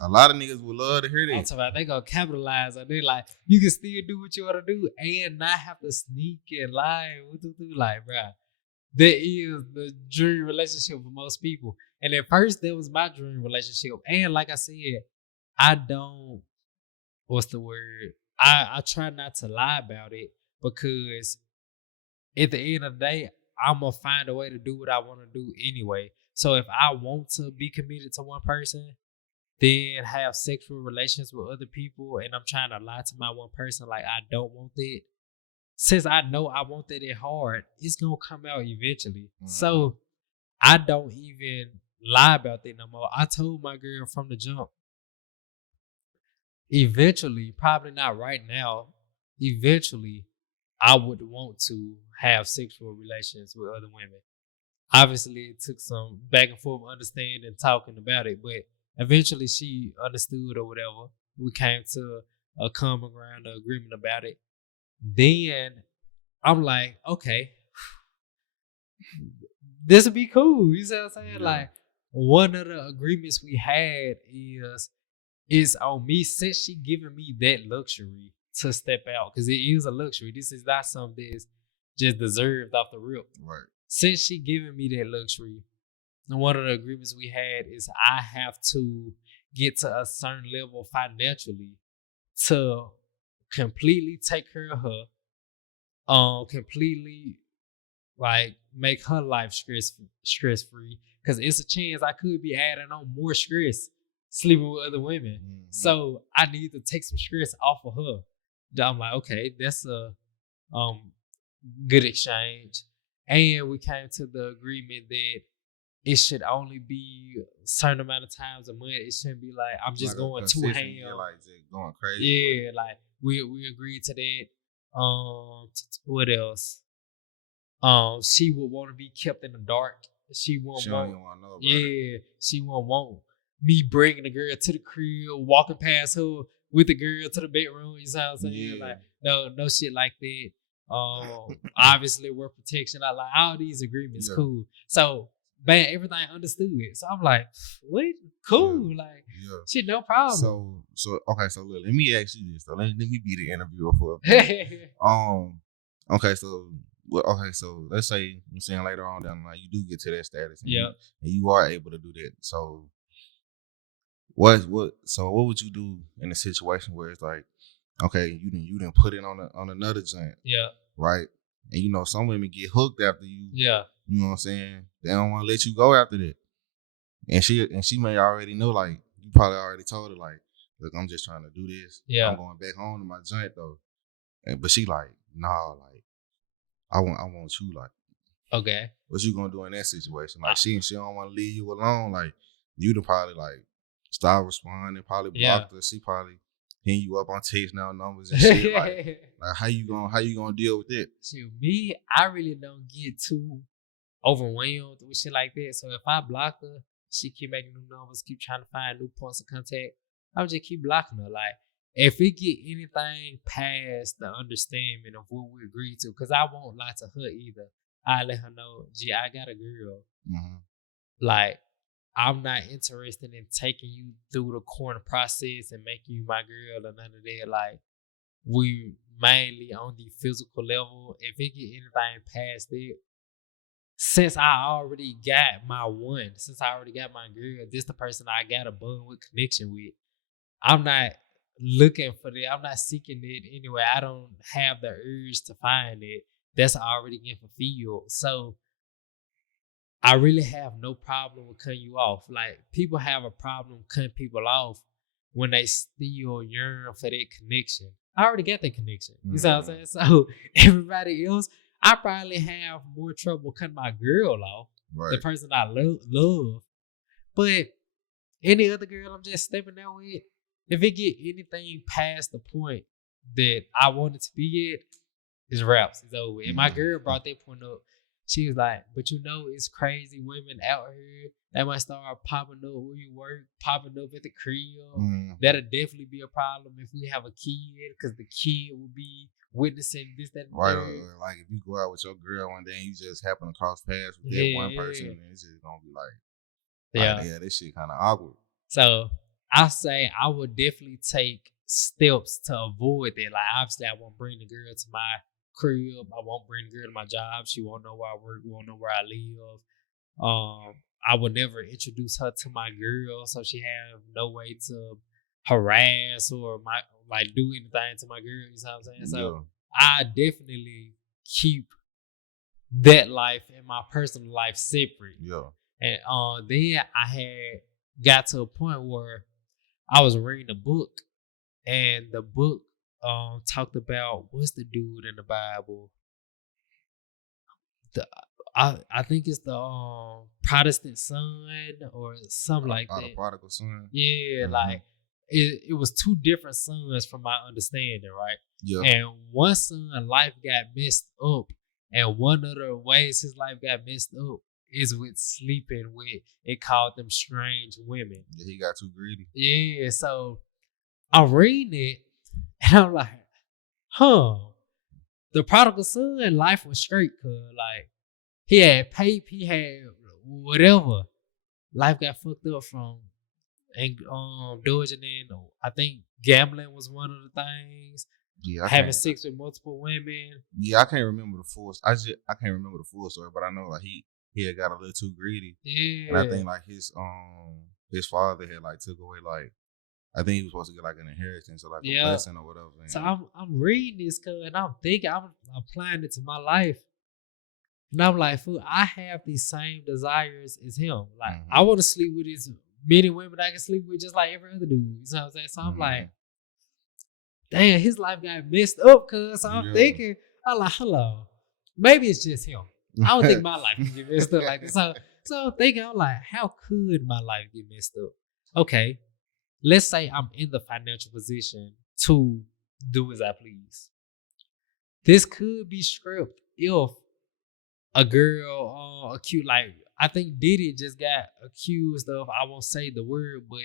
a lot of niggas would love to hear that. I'm talking about they gonna capitalize on it. Like, you can still do what you want to do and not have to sneak and lie. Like, bro, that is the dream relationship for most people. And at first, that was my dream relationship. And like I said, I don't, what's the word? I try not to lie about it because at the end of the day, I'm going to find a way to do what I want to do anyway. So if I want to be committed to one person, then have sexual relations with other people, and I'm trying to lie to my one person like I don't want that, since I know I want that at heart, it's going to come out eventually. Mm-hmm. So I don't even lie about that no more. I told my girl from the jump, eventually, probably not right now, eventually, I would want to have sexual relations with other women. Obviously, it took some back and forth understanding and talking about it, but eventually she understood or whatever. We came to a common ground, an agreement about it. Then I'm like, okay, this would be cool. You see what I'm saying? Yeah. Like, one of the agreements we had is on me, since she giving me that luxury to step out, because it is a luxury. This is not something that's just deserved off the rip. Right. Since she giving me that luxury, and one of the agreements we had is I have to get to a certain level financially to completely take care of her, completely like make her life stress free. Because it's a chance I could be adding on more stress sleeping with other women. Mm-hmm. So I need to take some stress off of her. I'm like, okay, that's a good exchange. And we came to the agreement that it should only be a certain amount of times a month. It shouldn't be like I'm just like going too ham. Like just going crazy. Yeah, like we agreed to that. What else? She would want to be kept in the dark. She won't want to know about it. She won't want me bringing the girl to the crib, walking past her with the girl to the bedroom. You know what I'm saying? Yeah. Like no shit like that. Obviously, we're protection. I like all these agreements. Yeah. Cool. So bam, everything understood. So I'm like, what? Cool. Yeah. Like, Yeah. shit, no problem. So okay, so look, let me ask you this though. Let me be the interviewer for a minute. Okay, so let's say I'm saying later on down the line you do get to that status and, Yeah. and you are able to do that. So what would you do in a situation where it's like, okay, you didn't put it on another joint. Yeah. Right? And you know, some women get hooked after you. Yeah. You know what I'm saying? They don't want to let you go after that. And she may already know, like, you probably already told her, like, look, I'm just trying to do this. Yeah. I'm going back home to my joint though. But she like, nah, like, I want you, like, okay. What you gonna do in that situation? Like, she don't want to leave you alone. Like, you'd probably like stop responding, probably blocked her. She probably hitting you up on text now numbers and shit. like how you gonna deal with it? Shoot, me, I really don't get too overwhelmed with shit like that. So if I block her, she keep making new numbers, keep trying to find new points of contact, I'll just keep blocking her. Like, if we get anything past the understanding of what we agreed to, because I won't lie to her either. I let her know, gee, I got a girl. Mm-hmm. Like, I'm not interested in taking you through the corner process and making you my girl or none of that. Like, we mainly on the physical level. If it get anything past it, since I already got my one, since I already got my girl, this the person I got a bond with, connection with. I'm not looking for that. I'm not seeking it anyway. I don't have the urge to find it. That's already getting fulfilled. So I really have no problem with cutting you off. Like, people have a problem cutting people off when they still yearn for that connection. I already got that connection. You see what I'm saying? So everybody else, I probably have more trouble cutting my girl off, the person I love. But any other girl I'm just stepping out with, if it get anything past the point that I want it to be at, it's raps. It's over. And my girl brought that point up. She was like, but you know, it's crazy women out here. They might start popping up where you work, popping up at the crib. That'll definitely be a problem if we have a kid, because the kid will be witnessing this, that, and right. Like, if you go out with your girl one day and you just happen to cross paths with that one person, and it's just gonna be like, this shit kind of awkward. So I say I would definitely take steps to avoid that. Like, obviously, I won't bring the girl to my crib. I won't bring the girl to my job. She won't know where I work. Won't know where I live. I would never introduce her to my girl, so she have no way to harass or do anything to my girl. You know what I'm saying? So I definitely keep that life and my personal life separate. Yeah. And then I had got to a point where I was reading a book, and the book talked about, what's the dude in the Bible? I think it's the Protestant son or something like that. The prodigal son. Yeah, like it was two different sons from my understanding, right? Yeah. And one son life got messed up, and one of the ways his life got messed up is with sleeping with, it called them strange women. Yeah, he got too greedy. Yeah, so I'm reading it and I'm like, the prodigal son life was straight, cause like he had paper, he had whatever. Life got fucked up from dodging in. I think gambling was one of the things. Yeah, having sex with multiple women. Yeah, I can't remember the full. I can't remember the full story, but I know like he had got a little too greedy. Yeah, and I think like his father had like took away, like, I think he was supposed to get like an inheritance or like a blessing or whatever. So I'm reading this, cause, and I'm thinking, I'm applying it to my life. And I'm like, fool, I have these same desires as him. Like, I want to sleep with as many women I can sleep with, just like every other dude. You know what I'm saying? So I'm like, damn, his life got messed up, cuz. So I'm thinking, I'm like, hello, maybe it's just him. I don't think my life can get messed up like this. So I'm thinking, I'm like, how could my life get messed up? Okay, let's say I'm in the financial position to do as I please. This could be stripped if a girl accused, like, I think Diddy just got accused of, I won't say the word, but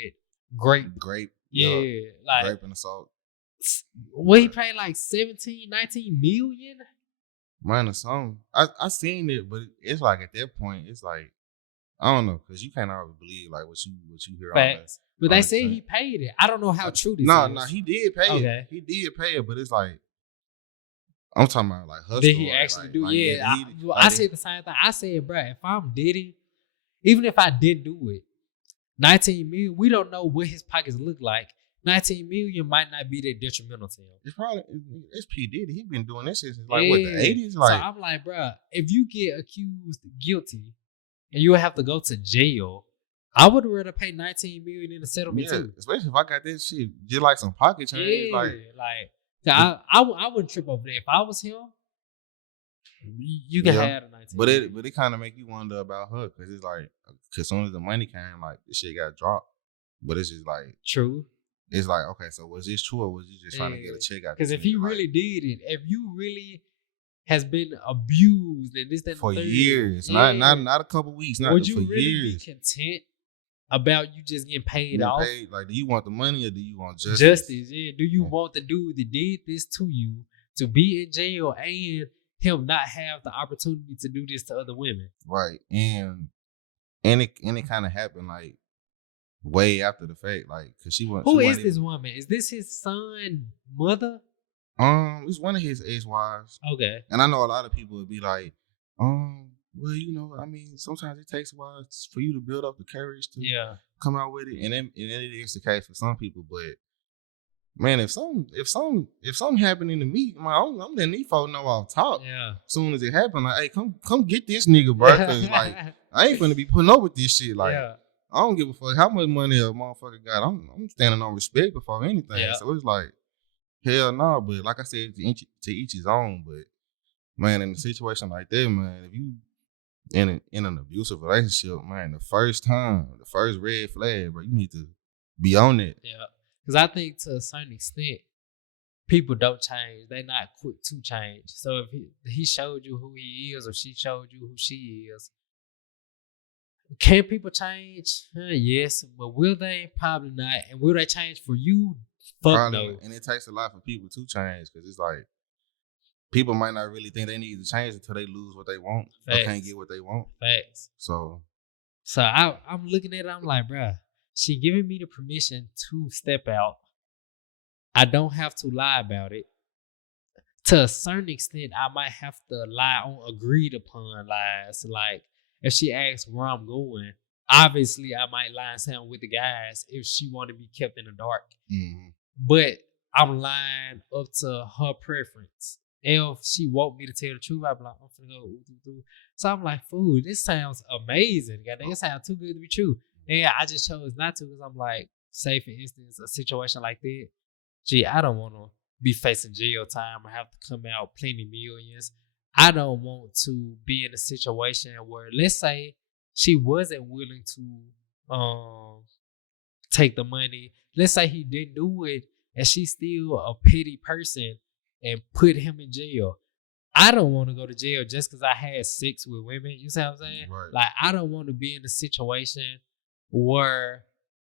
grape. Yeah, like grape and assault. What he paid like 17, 19 million? Man, or something. I seen it, but it's like at that point, it's like I don't know, because you can't always believe like what you hear Facts. But on they the said train. he paid it. I don't know how true this No, is. he did pay it. He did pay it, but it's like I'm talking about like her Did story. he actually like, do? like, Yeah, I said the same thing. I said, bro, if I'm Diddy, even if I didn't do it, 19 million, we don't know what his pockets look like. 19 million might not be that detrimental to him. It's P. Diddy. He been doing this since like what, the 80s? Like, so I'm like, bro, if you get accused guilty and you have to go to jail, I would rather pay 19 million in a settlement too. Especially if I got this shit just like some pocket change. I wouldn't trip over that. If I was him, you can have a 19 million. But it kind of make you wonder about her, because it's like, as soon as the money came, like the shit got dropped. But it's just like true. It's like, okay, so was this true, or was you just trying to get a check out? Because if he really did it, if you really has been abused and this, that, for years, not a couple weeks, would you really years. Be content about you just getting paid off? Like, do you want the money or do you want justice? Justice, yeah. Do you want the dude that did this to you to be in jail and him not have the opportunity to do this to other women? Right, and it kind of happened like way after the fact, like, cause she went. Who is this woman? Is this his son, mother? It's one of his ex-wives. Okay. And I know a lot of people would be like, well, you know, I mean, sometimes it takes a while for you to build up the courage to come out with it, and it is the case for some people. But man, if something happening to me, I'm letting these folks know off top. Yeah. As soon as it happened, like, hey, come get this nigga, bro, because like I ain't gonna be putting up with this shit. Like, I don't give a fuck how much money a motherfucker got. I'm standing on respect before anything. Yeah. So it's like, hell no. But like I said, to each his own. But man, in a situation like that, man, if you in an abusive relationship, man, the first red flag, bro, you need to be on it. Yeah, because I think to a certain extent, people don't change. They're not quick to change. So if he showed you who he is, or she showed you who she is, can people change? Yes, but will they? Probably not. And will they change for you? Fuck no. And it takes a lot for people to change, because it's like, people might not really think they need to change until they lose what they want. Facts. Or can't get what they want. Facts. So I'm looking at it, I'm like, bruh, she giving me the permission to step out. I don't have to lie about it. To a certain extent, I might have to lie on agreed upon lies. Like, if she asks where I'm going, obviously I might lie and say I'm with the guys if she want to be kept in the dark. Mm-hmm. But I'm lying up to her preference. If she want me to tell the truth, I'll be like, I'm finna go. So I'm like, fool, this sounds amazing. It sounds too good to be true. And I just chose not to, because I'm like, say for instance, a situation like that, gee, I don't want to be facing jail time or have to come out plenty millions. I don't want to be in a situation where, let's say, she wasn't willing to take the money. Let's say he didn't do it, and she's still a petty person and put him in jail. I don't want to go to jail just because I had sex with women. You see what I'm saying? Right. Like, I don't want to be in a situation where,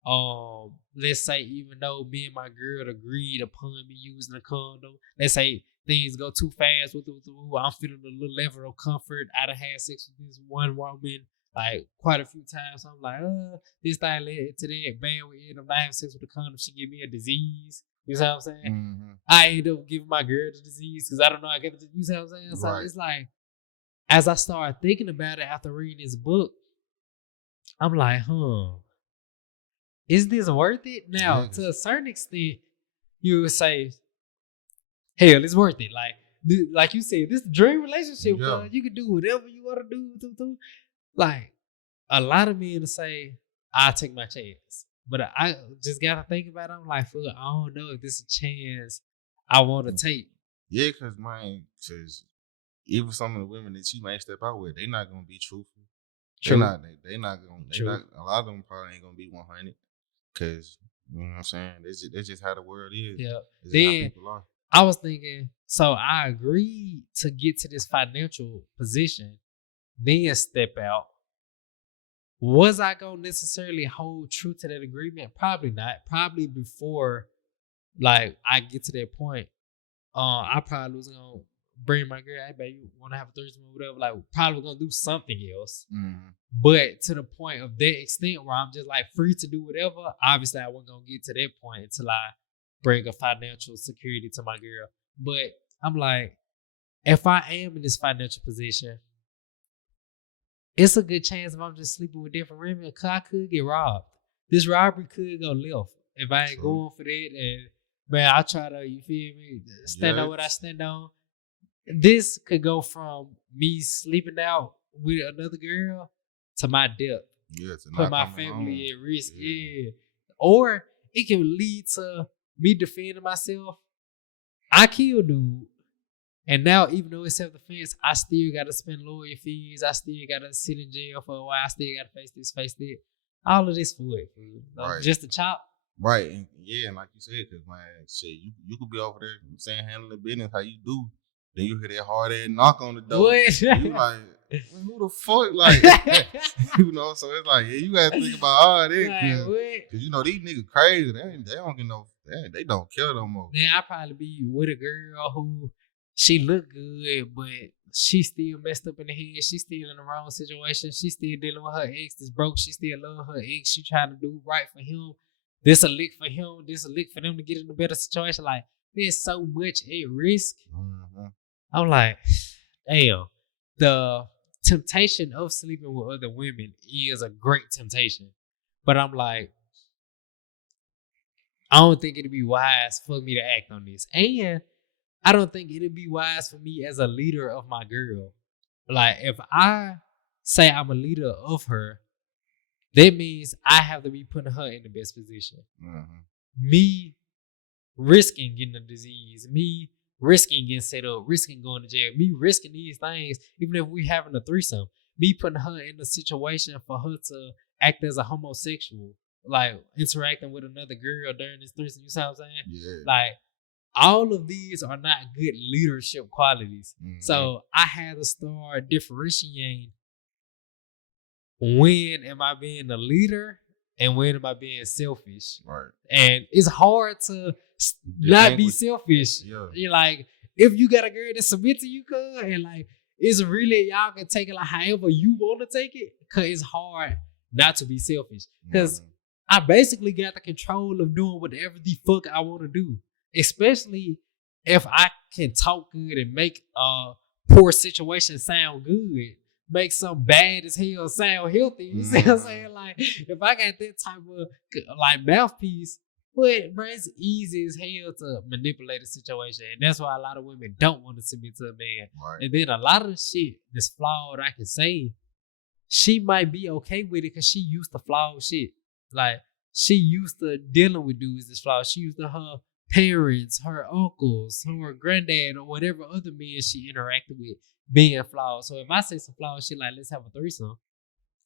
let's say, even though me and my girl agreed upon me using a condom, let's say things go too fast with I'm feeling a little level of comfort. I done had sex with this one woman like quite a few times. So I'm like, this thing led to that. Bam, we end up not having sex with the condom. She give me a disease. You see what I'm saying? Mm-hmm. I end up giving my girl the disease because I don't know I get the disease. You see what I'm saying? So It's like, as I started thinking about it after reading this book, I'm like, is this worth it? Now, to a certain extent, you would say, hell, it's worth it. Like you said, this is a dream relationship, bro. You can do whatever you want to do. Like, a lot of men say, I'll take my chance. But I just got to think about it. I'm like, I don't know if this is a chance I want to take. Yeah, because even some of the women that you may step out with, they're not going to be truthful. True. They're not going to. A lot of them probably ain't going to be 100. Because, you know what I'm saying? That's just how the world is. Yeah. Then how people are. I was thinking, so I agreed to get to this financial position, then step out. Was I going to necessarily hold true to that agreement? Probably not. Probably before, like, I get to that point, I probably was going to bring my girl, hey, babe, you want to have a threesome or whatever? Like, probably gonna do something else. Mm-hmm. But to the point of that extent where I'm just like free to do whatever, obviously I wasn't gonna get to that point until I bring a financial security to my girl. But I'm like, if I am in this financial position, it's a good chance if I'm just sleeping with different women, because I could get robbed. This robbery could go left if I ain't going for that. And man, I try to, you feel me, stand on what I stand on. This could go from me sleeping out with another girl to my death. Yeah, put my family at risk. Yeah. Or it can lead to me defending myself. I killed dude. And now, even though it's self-defense, I still got to spend lawyer fees. I still got to sit in jail for a while. I still got to face this, face that. All of this for it. Right. Just a chop. Right. And yeah, and like you said, because, man, shit, you could be over there saying handling business how you do. Then you hear that hard ass knock on the door. What? You like, who the fuck? Like, you know, so it's like, yeah, you got to think about all that. Because, you know, these niggas crazy. They don't get no, they don't care no more. Then I probably be with a girl who, she look good, but she still messed up in the head. She still in the wrong situation. She still dealing with her ex that's broke. She still love her ex. She trying to do right for him. This a lick for him. This a lick for them to get in a better situation. Like, there's so much at risk. Mm-hmm. I'm like, damn. The temptation of sleeping with other women is a great temptation. But I'm like, I don't think it'd be wise for me to act on this. And I don't think it'd be wise for me as a leader of my girl. Like, if I say I'm a leader of her, that means I have to be putting her in the best position. Mm-hmm. Me risking getting a disease, me risking getting set up, risking going to jail, me risking these things, even if we having a threesome, me putting her in a situation for her to act as a homosexual, like interacting with another girl during this threesome, you see what I'm saying? Yeah. Like, all of these are not good leadership qualities. Mm-hmm. So I had to start differentiating, when am I being a leader and when am I being selfish? Right. And it's hard to not be selfish. Yeah. You're like, if you got a girl that submit to you, cuz, and like, it's really, y'all can take it like however you want to take it, cuz it's hard not to be selfish. Cuz I basically got the control of doing whatever the fuck I want to do. Especially if I can talk good and make a poor situation sound good, make some bad as hell sound healthy. You see what I'm saying? Like, if I got that type of like mouthpiece, but bro, it's easy as hell to manipulate a situation, and that's why a lot of women don't want to submit to a man. Right. And then a lot of the shit that's flawed, I can say, she might be okay with it because she used to flawed shit. Like, she used to dealing with dudes that's flawed. She used to her parents, her uncles, her granddad, or whatever other men she interacted with being flawed. So if I say some flawed shit like, let's have a threesome,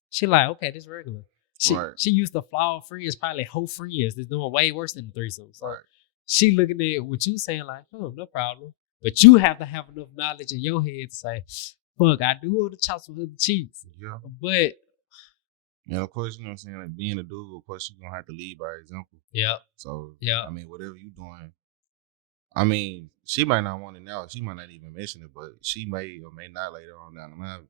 she like, okay, this regular. She used to flawed friends, probably whole friends that's doing way worse than the threesome. So she looking at what you saying like, oh, no problem. But you have to have enough knowledge in your head to say, fuck, I do all the chops with other cheeks. Yeah. But and of course, you know what I'm saying, like being a dude, of course, you're gonna have to lead by example. Yeah. So I mean, whatever you doing, I mean, she might not want it now, she might not even mention it, but she may or may not later on down the line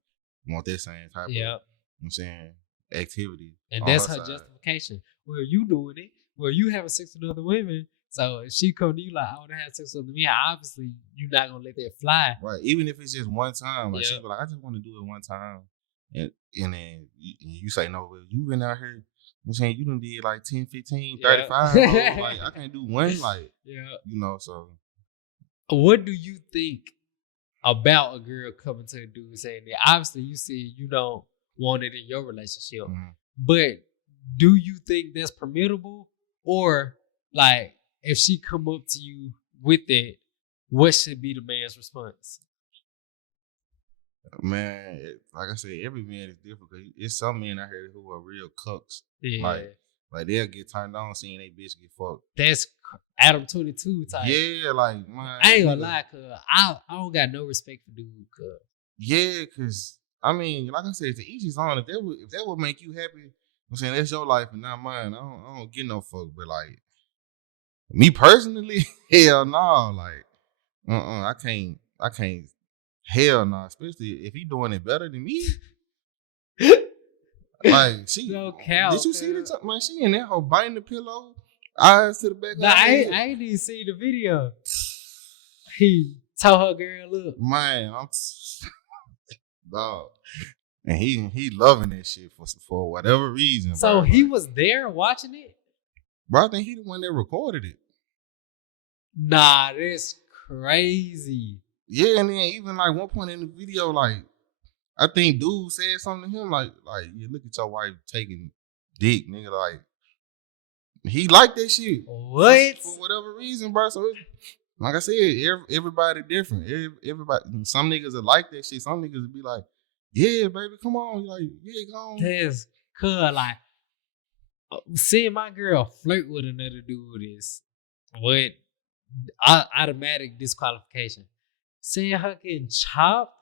want that same type of, you know what I'm saying, activity. And that's her justification. Well, you doing it. Well, you having sex with other women. So if she come to you like, I want to have sex with me, obviously you're not gonna let that fly. Right. Even if it's just one time, like she be like, I just want to do it one time. And then you say, no, well, you been out here, I'm saying you done did like 10, 15, 35. Like, I can't do one. Like, you know, so. What do you think about a girl coming to a dude saying that? Obviously, you said you don't want it in your relationship. Mm-hmm. But do you think that's permissible? Or, like, if she come up to you with that, what should be the man's response? Man, like I said, every man is different. Cause it's some men out here who are real cucks. Yeah. Like they'll get turned on seeing they bitch get fucked. That's Adam 22 type. Yeah, like, man. I ain't gonna lie, cuz I don't got no respect for dude, cuz. Yeah, cause I mean, like I said, to each his own. If that would make you happy, I'm saying that's your life and not mine. I don't get no fuck. But like me personally, hell no. Like, I can't Hell no, especially if he doing it better than me. Like she, No count, did you see the man? She in that whole biting the pillow, eyes to the back. Nah, I ain't even see the video. He told her girl, look, man, I'm dog, and he loving that shit for whatever reason. So bro. he like, was there watching it. Bro, I think he the one that recorded it. Nah, that's crazy. Yeah, and then even like one point in the video, like I think dude said something to him like yeah, look at your wife taking dick, nigga. Like he liked that shit. What? For whatever reason, bro. So like I said, everybody different. Everybody, some niggas will like that shit. Some niggas will be like, yeah, baby, come on. Like, yeah, go on. That's cool. Like seeing my girl flirt with another dude is what automatic disqualification. Seeing her getting chopped,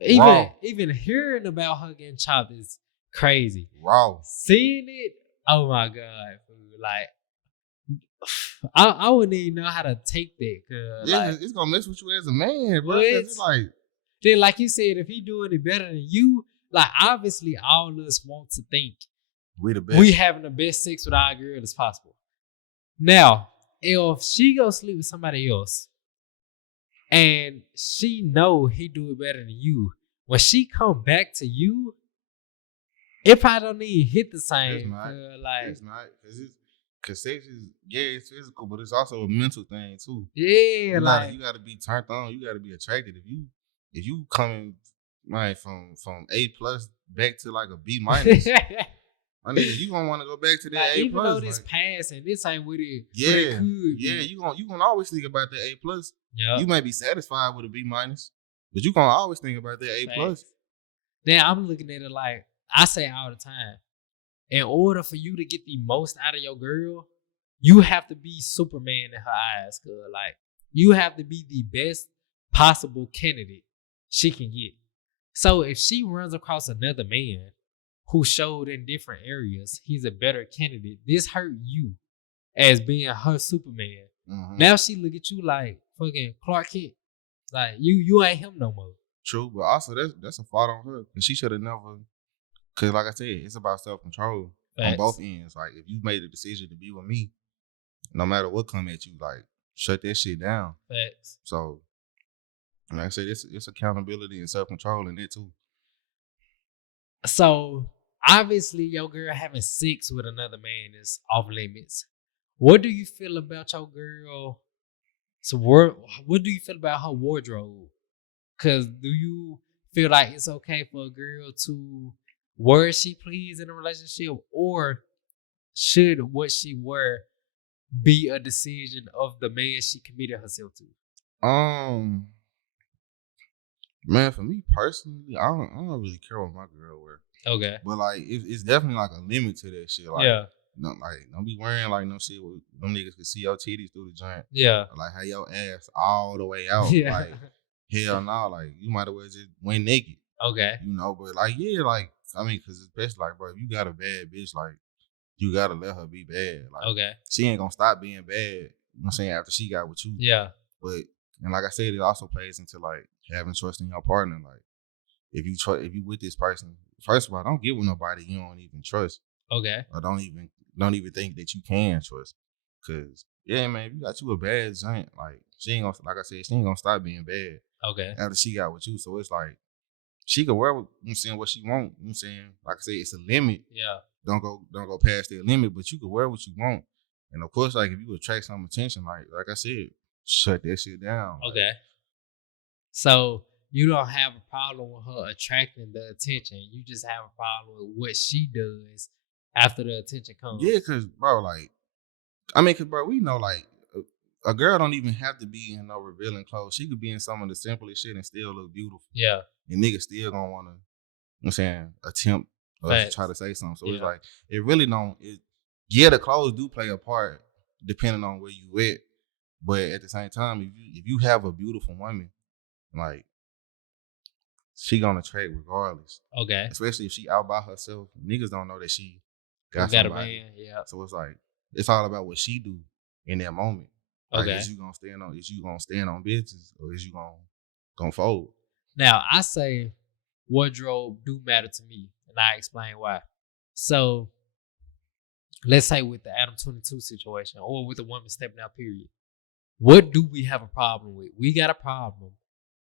even hearing about her getting chopped is crazy. Raw. Seeing it, oh my god, fool. Like I wouldn't even know how to take that. Yeah, like, it's gonna mess with you as a man, bro. What? It's like then, like you said, if he doing it better than you, like obviously all of us want to think we the best. We having the best sex with our girl as possible. Now, if she go sleep with somebody else and she know he do it better than you, when she come back to you, it probably don't even hit the same. It's not. Like it's not because sex is it's physical, but it's also a mental thing too. Yeah, you gotta be turned on. You gotta be attracted. If you coming like from A plus back to like a B minus. I mean, you gonna want to go back to that like, A even plus. Even though this pass and this ain't what it, yeah, what it yeah, you gonna always think about the A plus. Yeah, you may be satisfied with a B minus, but you gonna always think about that A plus. Then I'm looking at it like I say all the time. In order for you to get the most out of your girl, you have to be Superman in her eyes. Cause like you have to be the best possible candidate she can get. So if she runs across another man who showed in different areas he's a better candidate, this hurt you as being her Superman. Mm-hmm. Now she look at you like fucking Clark Kent. Like you ain't him no more. True, but also that's a fault on her. She should have never. Cause like I said, it's about self-control on both ends. Like if you made a decision to be with me, no matter what come at you, like shut that shit down. Facts. So like I said, it's accountability and self-control in it too. So obviously your girl having sex with another man is off limits. What do you feel about your girl? So what do you feel about her wardrobe? Cause do you feel like it's okay for a girl to wear as she please in a relationship, or should what she wear be a decision of the man she committed herself to? Man, for me personally, I don't really care what my girl wear. Okay. But like it's definitely like a limit to that shit. Like, yeah. Don't be wearing like no shit where them niggas can see your titties through the joint. Yeah. Like have your ass all the way out. Yeah. Like hell no, like you might as well just went naked. Okay. You know, but like yeah, like I mean, cause it's best like, bro, if you got a bad bitch, like you gotta let her be bad. Like okay. She ain't gonna stop being bad. You know what I'm saying, after she got with you. Yeah. But and like I said, it also plays into like having trust in your partner. Like if you with this person, first of all, don't get with nobody you don't even trust. Okay. Or don't even think that you can trust. Cause yeah, man, if you got you a bad joint, like she ain't gonna, like I said, she ain't gonna stop being bad. Okay. After she got with you. So it's like she can wear what she want. You know what I'm saying? Like I said, it's a limit. Yeah. Don't go past that limit, but you can wear what you want. And of course, like if you attract some attention, like I said, shut that shit down. Okay. So you don't have a problem with her attracting the attention. You just have a problem with what she does after the attention comes. Yeah, cause bro, like, I mean, cause bro, we know like a girl don't even have to be in no revealing clothes. She could be in some of the simplest shit and still look beautiful. Yeah. And niggas still gonna wanna, you know what I'm saying, attempt or try to say something. So it's like it really don't. The clothes do play a part depending on where you at. But at the same time, if you have a beautiful woman, like she gonna attract regardless. Okay. Especially if she out by herself. Niggas don't know that she got a somebody. man. Yeah. So it's like it's all about what she do in that moment. Like, okay. Is you gonna stand on business, or is you gonna gonna fold. Now, I say wardrobe do matter to me, and I explain why. So, let's say with the Adam 22 situation or with the woman stepping out, period. What do we have a problem with? We got a problem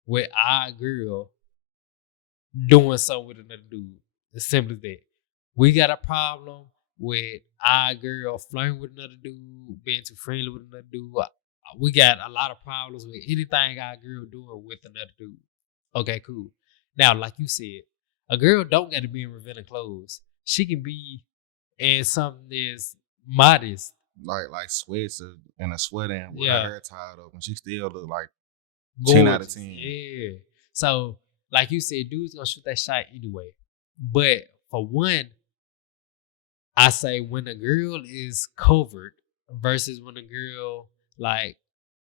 with our girl doing something with another dude. As simple as that. We got a problem with our girl flirting with another dude, being too friendly with another dude. We got a lot of problems with anything our girl doing with another dude. Okay, cool. Now, like you said, a girl don't got to be in revealing clothes. She can be in something that's modest. Like sweats and a sweater with her hair tied up, and she still look like gorgeous. 10 out of 10. Yeah. So, like you said, dudes gonna shoot that shot anyway. But for one, I say when a girl is covered versus when a girl like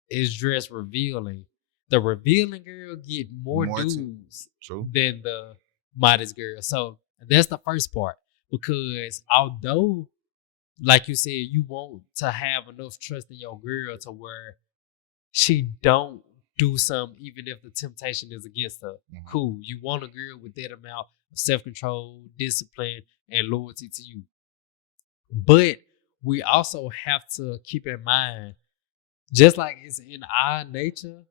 is dressed revealing, the revealing girl get more dudes than the modest girl. So that's the first part. Because although, like you said, you want to have enough trust in your girl to where she don't do something even if the temptation is against her. Mm-hmm. Cool. You want a girl with that amount of self-control, discipline, and loyalty to you. But we also have to keep in mind, just like it's in our nature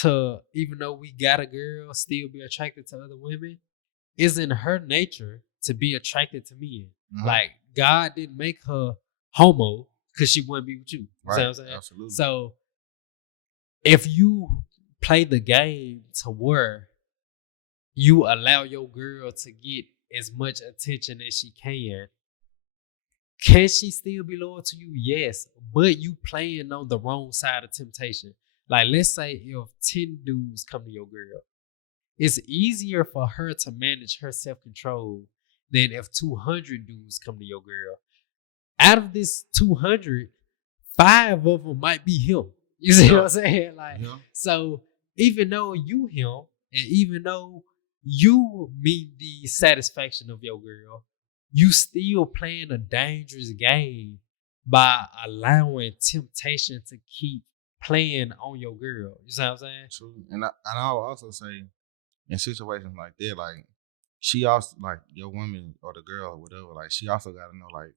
to, even though we got a girl, still be attracted to other women, it's in her nature to be attracted to men. Mm-hmm. Like, God didn't make her homo because she wouldn't be with you. Right. See what I'm saying? Absolutely. So, if you play the game to where you allow your girl to get as much attention as she can she still be loyal to you? Yes, but you playing on the wrong side of temptation. Like, let's say if 10 dudes come to your girl, it's easier for her to manage her self-control than if 200 dudes come to your girl. Out of this 200, 5 of them might be him. You see what I'm saying? Like, so even though you him, and even though you meet the satisfaction of your girl, you still playing a dangerous game by allowing temptation to keep playing on your girl. You see what I'm saying? True. And I will also say, in situations like that, like, she also, like, your woman or the girl or whatever, like, she also got to know, like,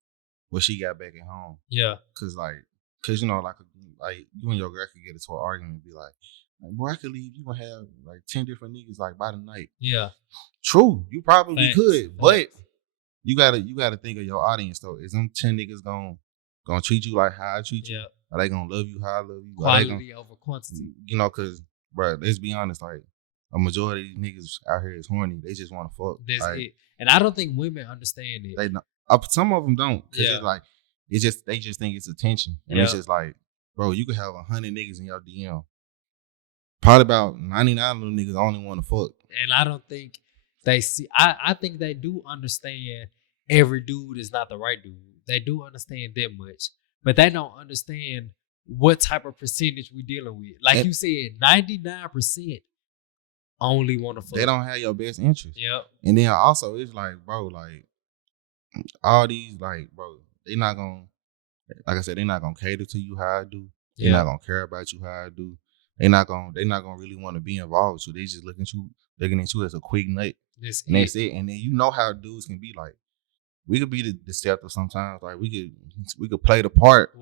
what she got back at home. Yeah. Cause you know, like you and your girl could get into an argument and be like, boy, I could leave you and have like 10 different niggas like by the night. Yeah. True. You probably could, but you gotta think of your audience though. Is them 10 niggas gonna treat you like how I treat you? Are they gonna love you how I love you? Quality over quantity. You know, cause bro, let's be honest, like a majority of these niggas out here is horny. They just want to fuck. That's like, it. And I don't think women understand it. They know. Some of them don't. Cause it's like, they just think it's attention. And it's just like, bro, you could have 100 niggas in your DM. Probably about 99 of them niggas only want to fuck. And I don't think they see, I think they do understand every dude is not the right dude. They do understand that much. But they don't understand what type of percentage we dealing with. Like you said, 99% only want to fuck. They don't have your best interest. Yep. And then also, it's like, bro, like, all these, like, bro, they not gonna, like I said, they not gonna cater to you how I do. They're not gonna care about you how I do. They not gonna really want to be involved with you. They just looking at you as a quick nut. That's it. And then you know how dudes can be. Like, we could be deceptive sometimes. Like, we could play the part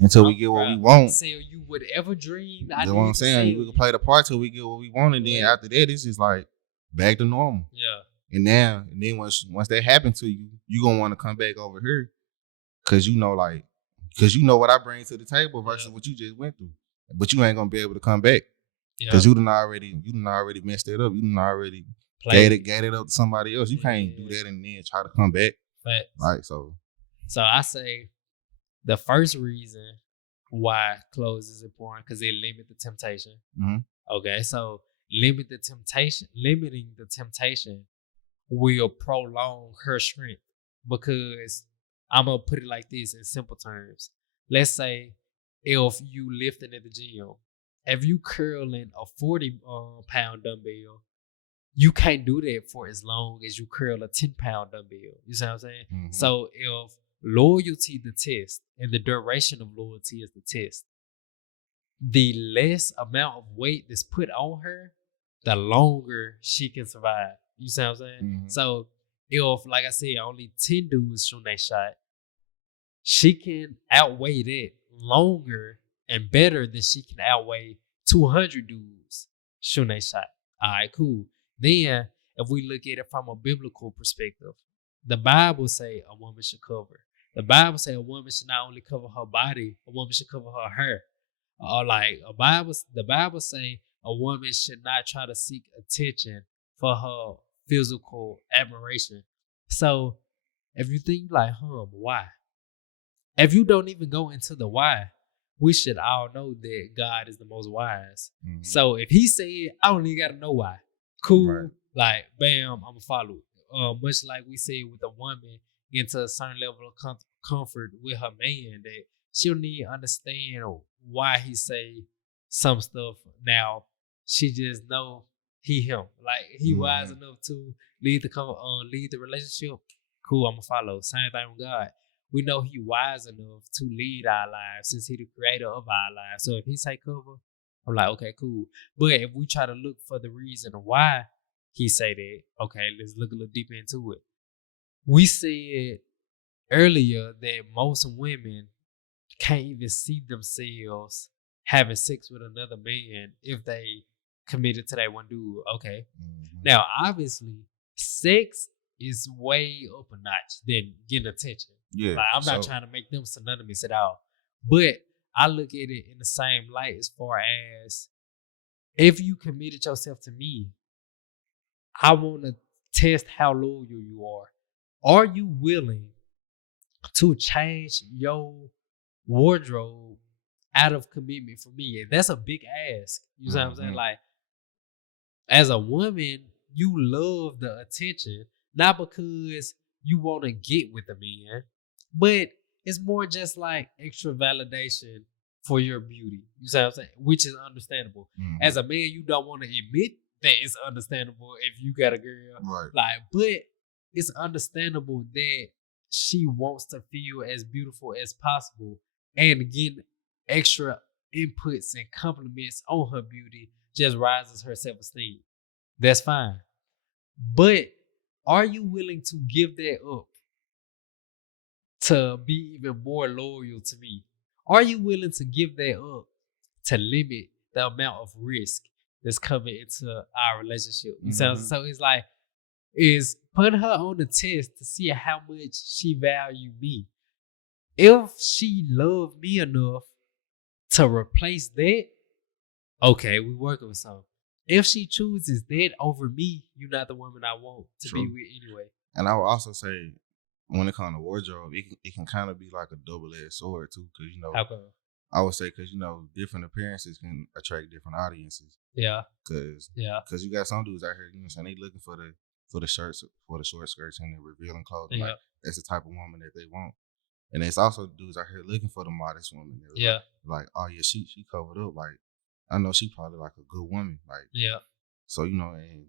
until we get what we want. Say you would ever dream. You know what I'm saying? We could play the part till we get what we want, and then after that, it's just like back to normal. Yeah. And then once that happens to you, you gonna want to come back over here, cause you know what I bring to the table versus what you just went through. But you ain't gonna be able to come back, cause you done already messed it up. You done already gave it up to somebody else. You can't do that and then try to come back. Facts. Like so. So I say the first reason why clothes is important because they limit the temptation. Mm-hmm. Okay, so limiting the temptation will prolong her strength, because I'm gonna put it like this in simple terms. Let's say if you lifting at the gym, if you curling a 40-pound dumbbell, you can't do that for as long as you curl a 10-pound dumbbell. You see what I'm saying? Mm-hmm. So if loyalty the test and the duration of loyalty is the test, the less amount of weight that's put on her, the longer she can survive. You see what I'm saying? Mm-hmm. So if, like I said, only 10 dudes shooting their shot, she can outweigh that longer and better than she can outweigh 200 dudes shooting their shot. All right, cool. Then, if we look at it from a biblical perspective, the Bible say a woman should cover. The Bible say a woman should not only cover her body, a woman should cover her hair. Or the Bible say a woman should not try to seek attention for her physical admiration. So if you think like, why? If you don't even go into the why, we should all know that God is the most wise. Mm-hmm. So if he said, I don't even got to know why. Cool. Right. Like, bam, I'm going to follow it. Much like we said with a woman into a certain level of comfort with her man, that she'll need to understand why he say some stuff. Now, she just know he him. Like, he wise enough to lead the relationship. Cool, I'm going to follow. Same thing with God. We know he wise enough to lead our lives since he the creator of our lives. So if he say cover, I'm like, okay, cool. But if we try to look for the reason why he say that, okay, let's look a little deeper into it. We said earlier that most women can't even see themselves having sex with another man if they committed to that one dude. Okay. Mm-hmm. Now, obviously, sex is way up a notch than getting attention. Yeah, like, I'm not trying to make them synonymous at all. But I look at it in the same light as far as if you committed yourself to me, I want to test how loyal you are. Are you willing to change your wardrobe out of commitment for me? And that's a big ask. You know what I'm saying? Like, as a woman, you love the attention, not because you want to get with a man, but it's more just like extra validation for your beauty. You see what I'm saying? Which is understandable. Mm-hmm. As a man, you don't want to admit that it's understandable if you got a girl. Right. Like, but it's understandable that she wants to feel as beautiful as possible and get extra inputs and compliments on her beauty just rises her self-esteem. That's fine. But are you willing to give that up to be even more loyal to me? Are you willing to give that up to limit the amount of risk that's coming into our relationship? Mm-hmm. So it's like, is putting her on the test to see how much she value me. If she loved me enough to replace that, okay, we working with something. If she chooses that over me, you're not the woman I want to be with anyway. And I would also say, when it comes to wardrobe, it can kind of be like a double-edged sword too, because how come? I would say because different appearances can attract different audiences. Yeah. Because you got some dudes out here, they looking for the shirts, for the short skirts and the revealing clothing. Yeah. Like, that's the type of woman that they want. And there's also dudes out here looking for the modest woman. Yeah. Like, oh yeah, she covered up. Like, I know she probably like a good woman. Like, yeah. So and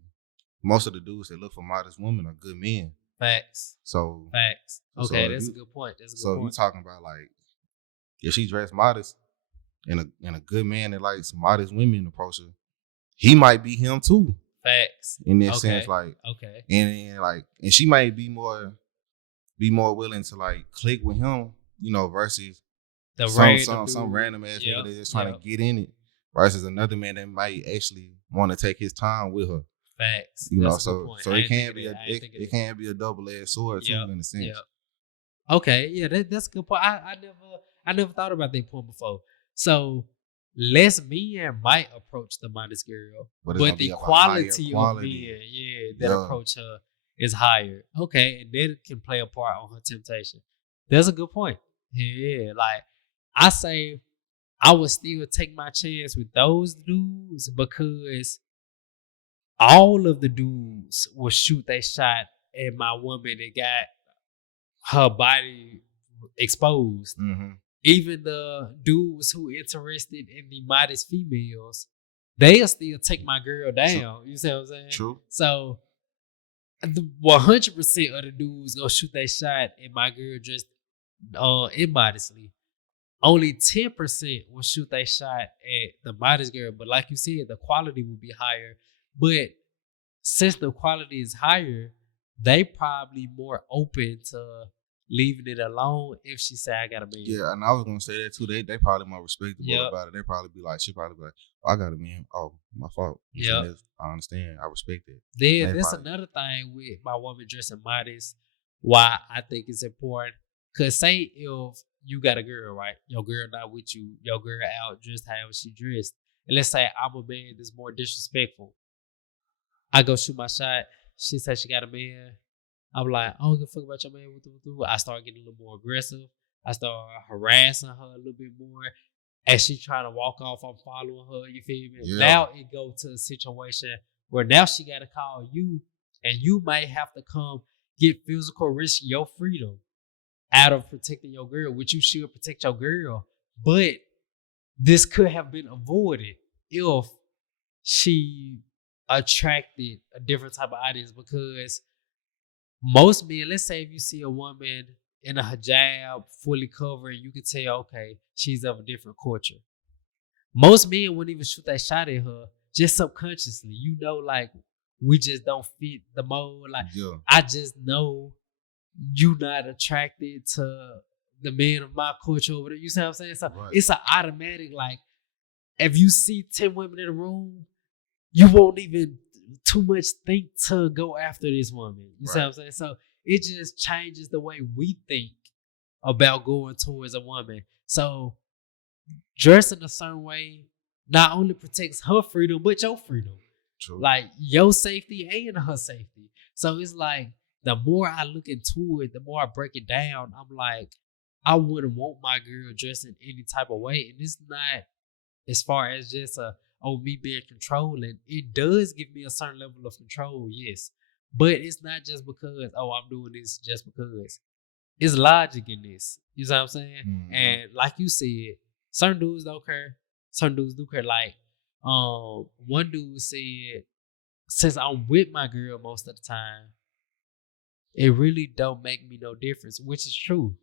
most of the dudes that look for modest women are good men. Facts. So facts. Okay, that's a good point. So you talking about, like, if she dressed modest and a good man that likes modest women approach her, he might be him too. Facts. In that sense, like, okay, and she might be more willing to like click with him, versus some random ass nigga that's just trying to get in it, versus another man that might actually want to take his time with her. Facts. So it can be a double-edged sword too, in a sense. Yeah. Okay, yeah, that's a good point. I never thought about that point before. So less men might approach the modest girl, but the quality of men, that approach her is higher. Okay, and then it can play a part on her temptation. That's a good point. Yeah, like I say, I would still take my chance with those dudes because all of the dudes will shoot their shot at my woman that got her body exposed. Mm-hmm. Even the dudes who interested in the modest females, they'll still take my girl down. True. You see what I'm saying? True. So 100% of the dudes gonna shoot their shot at my girl dressed immodestly. Only 10% will shoot their shot at the modest girl. But like you said, the quality will be higher But since the quality is higher, they probably more open to leaving it alone if she say I got a man. Yeah, and I was gonna say that too. They probably more respectable about it. They probably be like, she probably be like, oh, I got a man. Oh, my fault. Yeah, I understand. I respect it. Then that's another thing with my woman dressing modest. Why I think it's important. Cause say if you got a girl, right? Your girl not with you. Your girl out dressed however she dressed. And let's say I'm a man that's more disrespectful. I go shoot my shot. She said she got a man. I'm like, I don't give a fuck about your man. I start getting a little more aggressive. I start harassing her a little bit more. As she trying to walk off, I'm following her. You feel me? Yeah. Now it go to a situation where now she got to call you, and you might have to come get physical risk your freedom out of protecting your girl, which you should protect your girl. But this could have been avoided if she attracted a different type of audience, because most men, let's say if you see a woman in a hijab, fully covered, you can tell, okay, she's of a different culture. Most men wouldn't even shoot that shot at her, just subconsciously. You know, like, we just don't fit the mold. Like, I just know you not attracted to the men of my culture over there. You see what I'm saying? So it's an automatic, like, if you see 10 women in a room, you won't even too much think to go after this woman. You see what I'm saying? So it just changes the way we think about going towards a woman. So dressing a certain way not only protects her freedom, but your freedom. True. Like your safety and her safety. So it's like the more I look into it, the more I break it down, I'm like, I wouldn't want my girl dressing any type of way. And it's not as far as just me being controlling. It does give me a certain level of control, yes. But it's not just because, I'm doing this just because. It's logic in this. You know what I'm saying? Mm-hmm. And like you said, certain dudes don't care. Certain dudes do care. Like, one dude said, since I'm with my girl most of the time, it really don't make me no difference, which is true.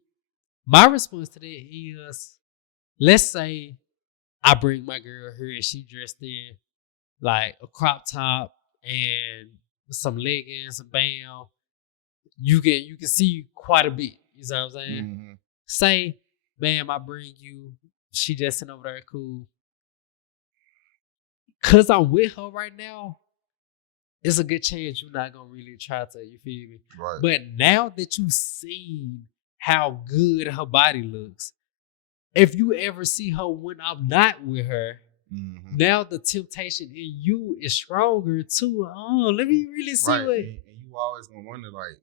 My response to that is, let's say I bring my girl here and she dressed in like a crop top and some leggings, some bam. You can see quite a bit. You know what I'm saying? Mm-hmm. Say, ma'am, I bring you. She just sitting over there, cool. Cause I'm with her right now, it's a good chance you're not gonna really try to. You feel me? Right. But now that you've seen how good her body looks, if you ever see her when I'm not with her, mm-hmm. now the temptation in you is stronger too. Oh, let me really see what. And you always gonna wonder, like,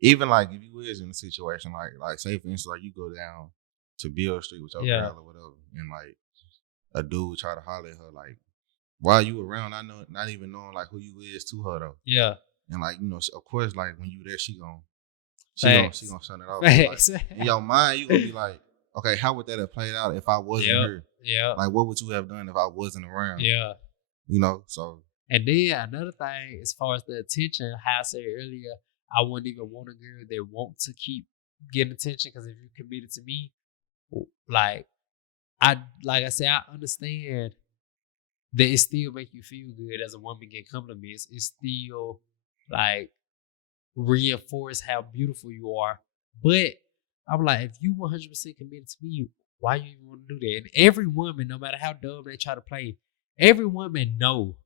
even like if you is in a situation like say for instance, like you go down to Bill Street with your girl or whatever, and like a dude try to holler at her, like, while you around, I know, not even knowing like who you is to her though. Yeah. And like, you know, of course, like when you there, she gonna shut it off. Like, in your mind, you gonna be like, okay, how would that have played out if I wasn't here? Yeah. Like, what would you have done if I wasn't around? Yeah. You know, so. And then another thing, as far as the attention, how I said earlier, I wouldn't even want a girl that want to keep getting attention, because if you're committed to me, like I said, I understand that it still make you feel good as a woman get compliments. It still like reinforce how beautiful you are. But I'm like, if you 100% committed to me, why you even want to do that? And every woman, no matter how dumb they try to play, every woman know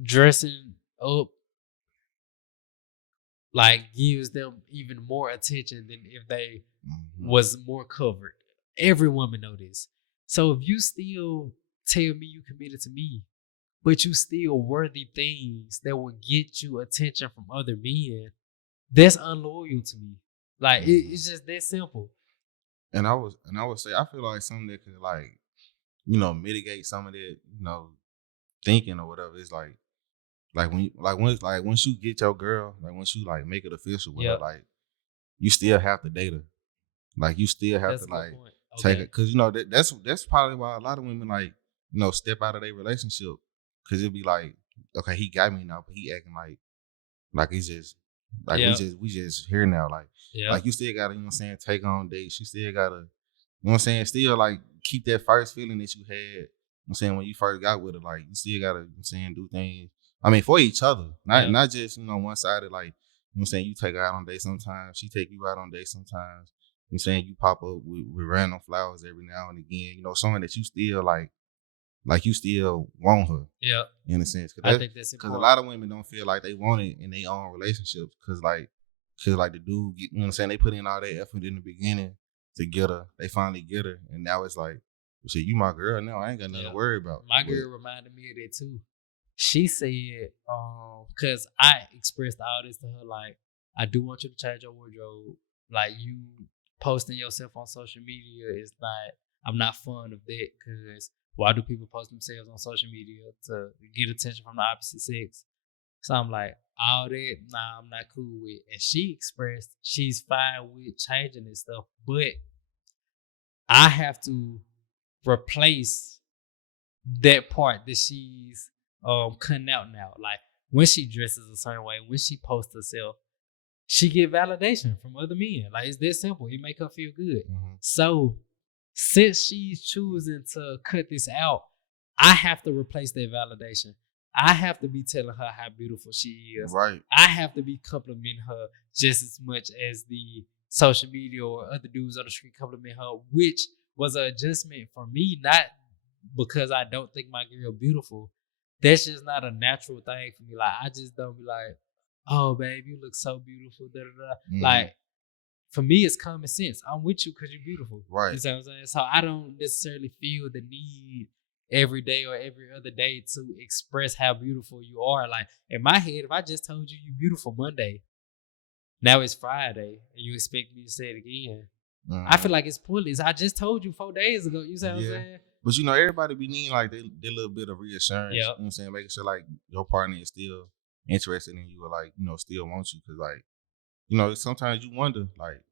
dressing up like gives them even more attention than if they was more covered. Every woman know this. So if you still tell me you committed to me, but you still worthy things that will get you attention from other men, that's unloyal to me. Like it's just that simple. And I would say, I feel like something that could, like, you know, mitigate some of that, you know, thinking or whatever. It's like once you get your girl, like once you like make it official with her, like you still have to date her. Like you still have to like take it, because you know that's probably why a lot of women, like, you know, step out of their relationship, because it'd be like, okay, he got me now, but he acting like he's just like we just here now, like you still gotta, you know what I'm saying, take on dates. You still gotta, you know what I'm saying, still like keep that first feeling that you had I'm saying when you first got with her, like you still gotta, I'm saying, do things. I mean, for each other, not just one sided. Like I'm saying, you take her out on dates sometimes, she take you out on dates sometimes. I'm saying you pop up with random flowers every now and again. Showing that you still like you still want her. Yeah. In a sense, I think that's because a lot of women don't feel like they want it in their own relationships because the dude, you know what I'm saying, they put in all their effort in the beginning to get her. They finally get her, and now it's like, well, shit, you my girl now. I ain't got nothing to worry about. My girl reminded me of that too. She said, because I expressed all this to her, like, I do want you to change your wardrobe. Like, you posting yourself on social media is not, I'm not fond of that because why do people post themselves on social media to get attention from the opposite sex? So I'm like, all that, nah, I'm not cool with. And she expressed she's fine with changing this stuff, but I have to replace that part that she's cutting out now. Like when she dresses a certain way, when she posts herself, she get validation from other men. Like it's that simple. It make her feel good. Mm-hmm. So since she's choosing to cut this out, I have to replace that validation. I have to be telling her how beautiful she is. Right. I have to be complimenting her just as much as the social media or other dudes on the street compliment her, which was an adjustment for me, not because I don't think my girl beautiful. That's just not a natural thing for me. Like I just don't be like, oh babe, you look so beautiful. Da, da, da. Mm-hmm. Like for me, it's common sense. I'm with you because you're beautiful. Right. You know what I'm saying? So I don't necessarily feel the need every day or every other day to express how beautiful you are. Like in my head, if I just told you you're beautiful Monday, now it's Friday, and you expect me to say it again, I feel like it's pointless. I just told you 4 days ago. You see what I'm saying? But everybody be needing like their little bit of reassurance. Yep. You know what I'm saying? Making sure like your partner is still interested in you or like, still wants you. Cause like, sometimes you wonder like,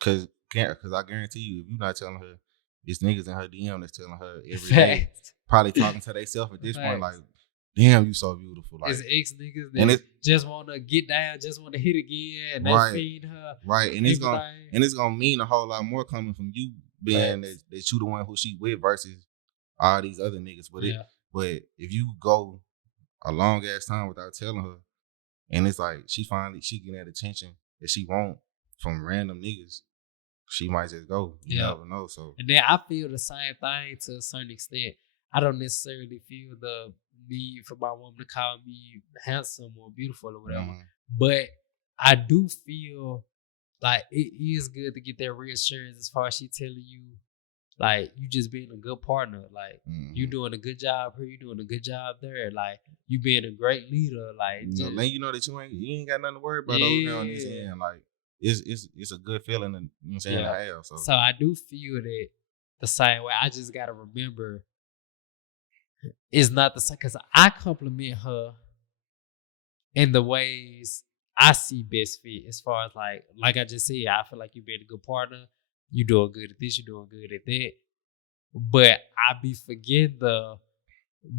cause I guarantee you, if you're not telling her, it's niggas in her DM that's telling her every day, probably talking to themselves at this point, like, damn, you so beautiful. Like, it's ex niggas that just want to get down, just want to hit again, and they feed her. Right, and it's gonna mean a whole lot more coming from you being that you the one who she with versus all these other niggas. But if you go a long ass time without telling her, and it's like she getting that attention that she want from random niggas, she might just go. You never know. So and then I feel the same thing to a certain extent. I don't necessarily feel the need for my woman to call me handsome or beautiful or whatever. But I do feel like it is good to get that reassurance as far as she telling you, like, you just being a good partner. Like, you doing a good job here, you doing a good job there. Like, you being a great leader. Like, let you know that you ain't got nothing to worry about over here on this end. Like, it's a good feeling, you know what I'm saying, to have. So I do feel that the same way. I just gotta remember it's not the same because I compliment her in the ways I see best fit. As far as like I just said, I feel like you being a good partner. You doing good at this. You doing good at that. But I be forgetting the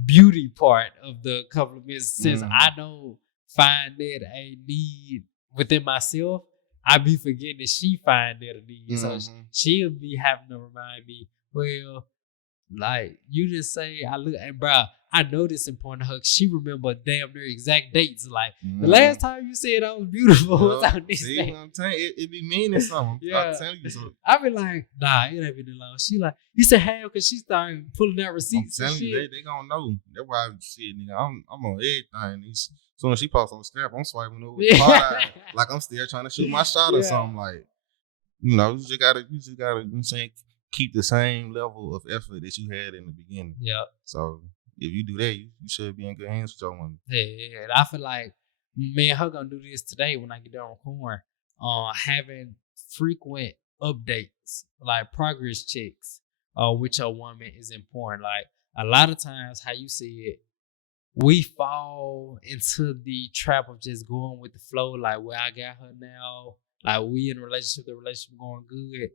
beauty part of the compliments since I don't find that a need within myself. I be forgetting that she find that a need. So she'll be having to remind me, well, like, you just say, I look, and bro, I know this important to her. She remember damn near exact dates. Like, the last time you said I was beautiful was on this day. See what I'm telling you? It be meaning something. I'm telling you something. I be like, nah, it ain't been that long. She like, you said how? Because she started pulling out receipts. I'm telling you, they gonna know. That's why I shit, nigga. I'm on everything. As soon as she posts on Snap, I'm swiping over the part like I'm still trying to shoot my shot or something. Like, you just gotta, you know what I'm saying, keep the same level of effort that you had in the beginning. Yeah. So if you do that, you should be in good hands with your woman. Yeah. And I feel like me and her gonna do this today when I get done recording. Having frequent updates, like progress checks, with your woman is important. Like a lot of times, how you see it, we fall into the trap of just going with the flow. Like where I got her now, like we in a relationship, the relationship going good.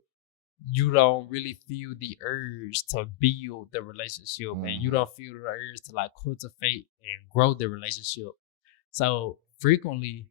You don't really feel the urge to build the relationship, and you don't feel the urge to like cultivate and grow the relationship. So frequently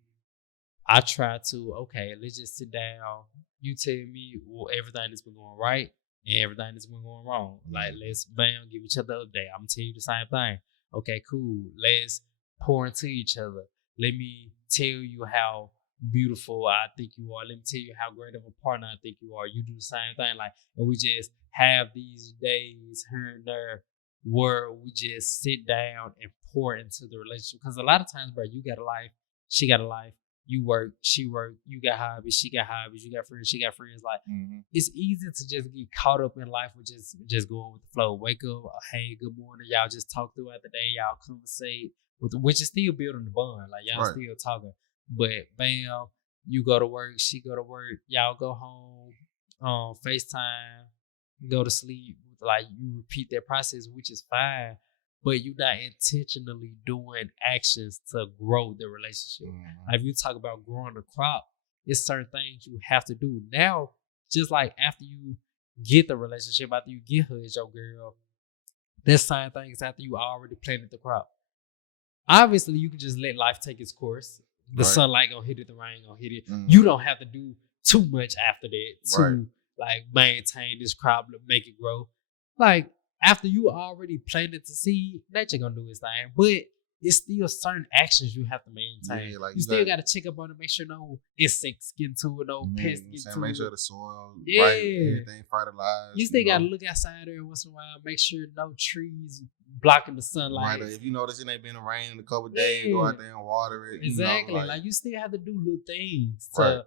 I try to, okay, let's just sit down. You tell me everything that's been going right. and everything that's been going wrong. Like, let's give each other an update. I'm gonna tell you the same thing. Okay, cool. Let's pour into each other. Let me tell you how beautiful I think you are. Let me tell you how great of a partner I think you are. You do the same thing. Like, and we just have these days here and there where we just sit down and pour into the relationship. Because a lot of times, bro, you got a life, she got a life. You work, she work, you got hobbies, she got hobbies, you got friends, she got friends. Like, it's easy to just get caught up in life with just going with the flow. Wake up, hey, good morning, y'all just talk throughout the day, y'all conversate, which is still building the bond. Like, y'all still talking. But bam, you go to work, she go to work, y'all go home, FaceTime, go to sleep. Like, you repeat that process, which is fine. But you're not intentionally doing actions to grow the relationship. Like, if you talk about growing a crop, it's certain things you have to do. Now, just like after you get the relationship, after you get her as your girl, there's certain things after you already planted the crop. Obviously, you can just let life take its course. The sunlight gonna hit it, the rain gonna hit it. You don't have to do too much after that to like maintain this crop, make it grow. Like, after you already planted the seed, nature gonna do its thing. But it's still certain actions you have to maintain. Yeah, like you still gotta check up on it, make sure no insects get into it, no pests get to it. Make sure the soil, everything fertilized. You still gotta look outside every once in a while, make sure no trees blocking the sunlight. Right, if you notice it ain't been rain in a couple of days, go out there and water it. Exactly. Like, you still have to do little things to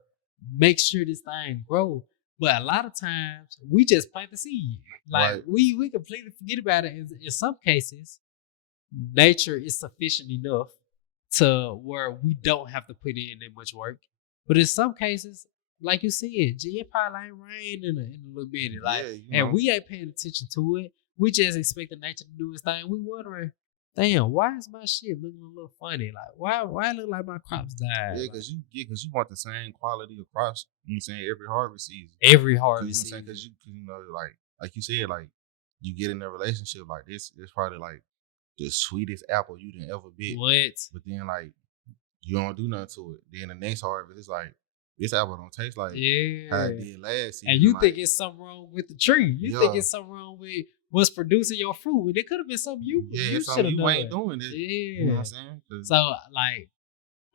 make sure this thing grow. But a lot of times, we just plant the seed. Like, we completely forget about it. In some cases, nature is sufficient enough to where we don't have to put in that much work. But in some cases, like you said, it probably ain't rain in a little bit. Like, and we ain't paying attention to it. We just expecting nature to do its thing. We wondering, damn, why is my shit looking a little funny? Like, why it look like my crops died? Yeah, because you want the same quality of crops. You know what I'm saying? Every harvest season. Every harvest season. Because you know, like you said, like, you get in a relationship like this, it's probably like the sweetest apple you done ever bit. What? But then, like, you don't do nothing to it. Then the next harvest, it's like, this apple don't taste like how it did last season. And you think it's something wrong with the tree. You think it's something wrong with what's producing your fruit. And it could have been something you should have done. Ain't doing it. Yeah. You know what I'm saying? So, like,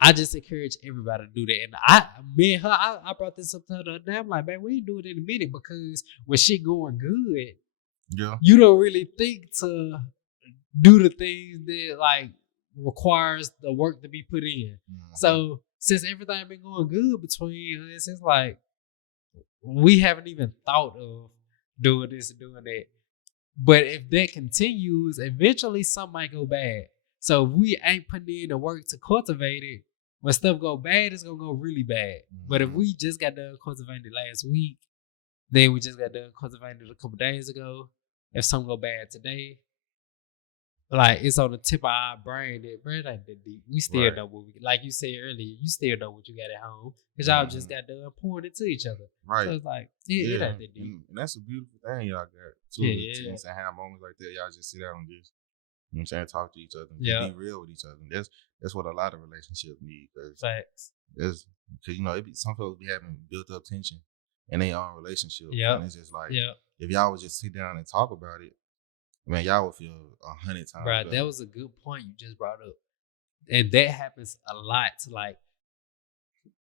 I just encourage everybody to do that. And me and her, I brought this up to her the other day. I'm like, man, we ain't do it in a minute, because when shit going good, you don't really think to do the things that, like, requires the work to be put in. So, since everything been going good between us, it's like we haven't even thought of doing this and doing that. But if that continues, eventually something might go bad. So if we ain't putting in the work to cultivate it, when stuff go bad, it's gonna go really bad. But if we just got done cultivating it last week, then we just got done cultivating it a couple days ago. If something go bad today, like, it's on the tip of our brain that, bro, it ain't that deep. We still know what we, like you said earlier, you still know what you got at home, because y'all just got done pouring it to each other. Right. So it's like, it ain't that deep. And that's a beautiful thing y'all got too. You know what I'm saying? Have moments like that, y'all just sit down and just, you know what I'm saying, talk to each other, be real with each other. That's what a lot of relationships need. Facts. Because, you know, some folks be having built up tension in their own relationship. Yeah. And it's just like, if y'all would just sit down and talk about it, man, y'all would feel 100 times better. That was a good point you just brought up. And that happens a lot. Like,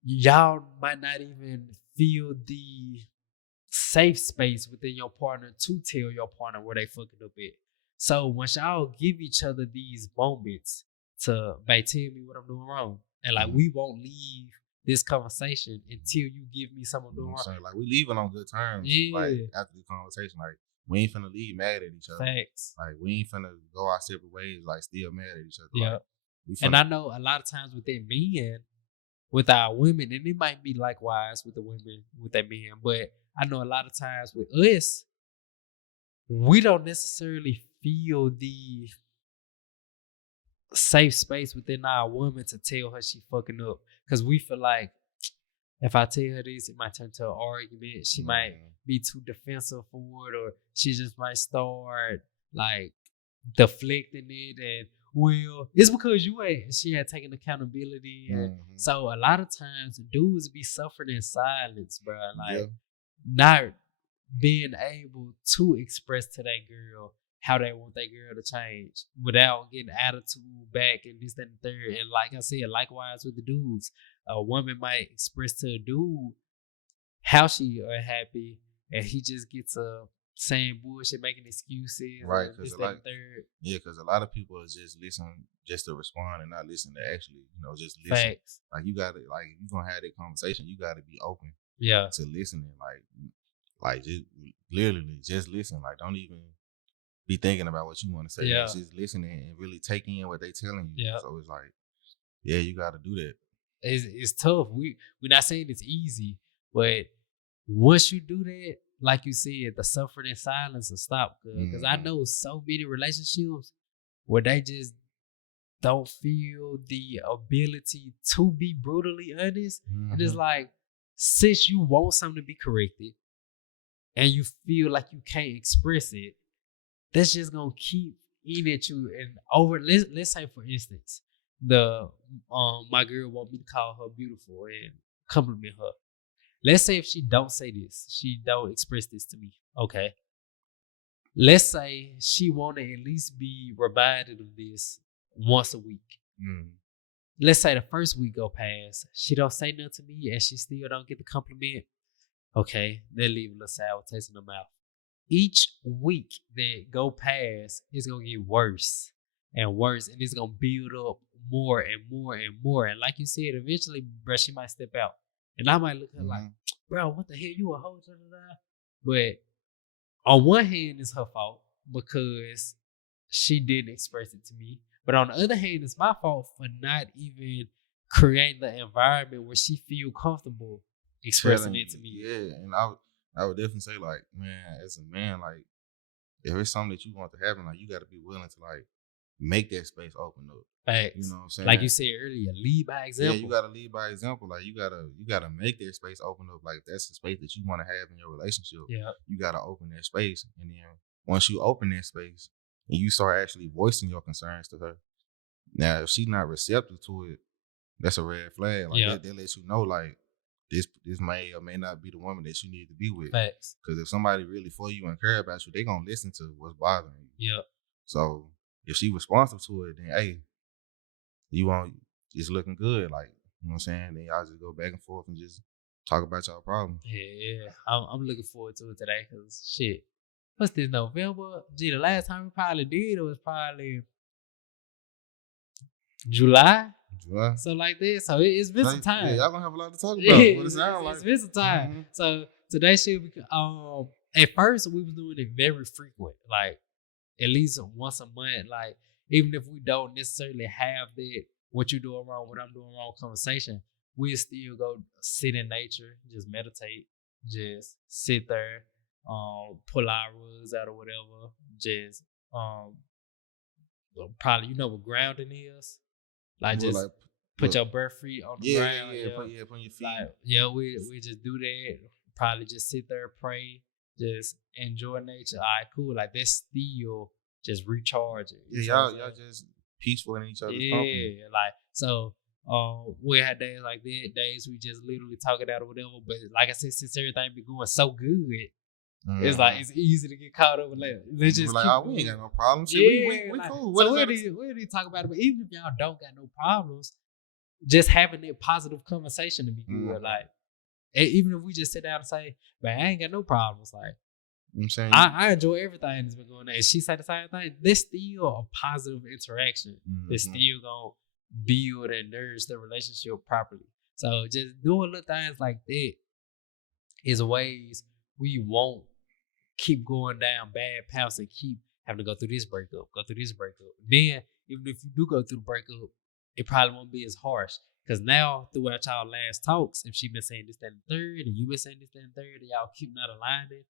y'all might not even feel the safe space within your partner to tell your partner where they fucking up at. So once y'all give each other these moments to, babe, tell me what I'm doing wrong. And, like, we won't leave this conversation until you give me something I'm doing wrong. Like, we leaving on good terms. Like, after the conversation, like, we ain't finna leave mad at each other. Facts. Like, we ain't finna go our separate ways, like, still mad at each other. Yeah. Like, and I know a lot of times with their men, with our women, and it might be likewise with the women, with their men, but I know a lot of times with us, we don't necessarily feel the safe space within our woman to tell her she fucking up. Because we feel like, if I tell her this, it might turn to an argument. She might be too defensive for it, or she just might start, like, deflecting it. And, well, it's because she had taken accountability. And so a lot of times dudes be suffering in silence, bro. Like, not being able to express to that girl how they want that girl to change without getting attitude back and this, that, and the third. And like I said, likewise with the dudes, a woman might express to a dude how she unhappy, and he just gets saying bullshit, making excuses, right? this, Because that, and third. because a lot of people are just listen just to respond and not listen to actually, just listen. Facts. Like you gotta, like if you're gonna have that conversation, you gotta be open, Yeah, to listening. Like just literally just listen. Like don't even be thinking about what you want to say. Yeah. Just listening and really taking in what they telling you. Yeah. So it's like, yeah, you got to do that. It's tough. We're not saying it's easy, but once you do that, like you said, the suffering in silence will stop. Because I know so many relationships where they just don't feel the ability to be brutally honest. And it's like, since you want something to be corrected and you feel like you can't express it, that's just gonna keep eating at you. And over, let's say for instance, my girl want me to call her beautiful and compliment her. Let's say if she don't say this, she don't express this to me. Okay. Let's say she want to at least be reminded of this once a week. Let's say the first week go past, she don't say nothing to me and she still don't get the compliment. Okay, they leave a little sour taste in the mouth. Each week that go past, it's gonna get worse and worse, and it's gonna build up more and more and more. And like you said, eventually, bro, she might step out, and I might look at her like, bro, what the hell, you a hoe? But on one hand, it's her fault because she didn't express it to me. But on the other hand, it's my fault for not even creating the environment where she feel comfortable expressing it to me. Yeah, and I would definitely say, like, man, as a man, like, if it's something that you want to happen, like, you got to be willing to, like, make that space open up. Facts. You know what I'm saying? Like you said earlier, lead by example. Yeah, you gotta lead by example. Like you gotta make that space open up. Like that's the space that you want to have in your relationship. Yeah. You gotta open that space, and then once you open that space and you start actually voicing your concerns to her, now if she's not receptive to it, that's a red flag. Like that lets you know, like this may or may not be the woman that you need to be with. Facts. Because if somebody really for you and care about you, they gonna listen to what's bothering you. Yeah. So if she responsive to it, then hey, it's looking good. Like, you know what I'm saying? Then y'all just go back and forth and just talk about y'all problems. Yeah. I'm looking forward to it today because shit. What's this, November? Gee, the last time we probably did it was probably July. So like this. So it's been some time. Yeah, y'all gonna have a lot to talk about. What it sound like. It's been some time. So today shit, at first we was doing it very frequent, like at least once a month. Like even if we don't necessarily have that what you doing wrong, what I'm doing wrong conversation, we still go sit in nature, just meditate, just sit there, pull our rugs out or whatever, just probably what grounding is. Like just put your bare feet on the ground. Put your feet. Like, we just do that. Probably just sit there, pray, just enjoy nature. All right, cool. Like that's still just recharging. Yeah, y'all just peaceful in each other's company. Yeah, like so. We had days like that. Days we just literally talk it out or whatever. But like I said, since everything be going so good, it's like it's easy to get caught up with that. Let's just like, we ain't got no problems. Yeah, we like, cool. So we need to talk about it. But even if y'all don't got no problems, just having that positive conversation to be good. Like even if we just sit down and say, "Man, I ain't got no problems." Like I'm saying, I enjoy everything that's been going on. And she said the same thing. There's still a positive interaction. That's still gonna build and nourish the relationship properly. So just doing little things like that is ways we won't keep going down bad paths and keep having to go through this breakup. Then even if you do go through the breakup, it probably won't be as harsh. Because now throughout y'all last talks, if she been saying this, that, and third, and you been saying this, that, and third, and y'all keep not aligning,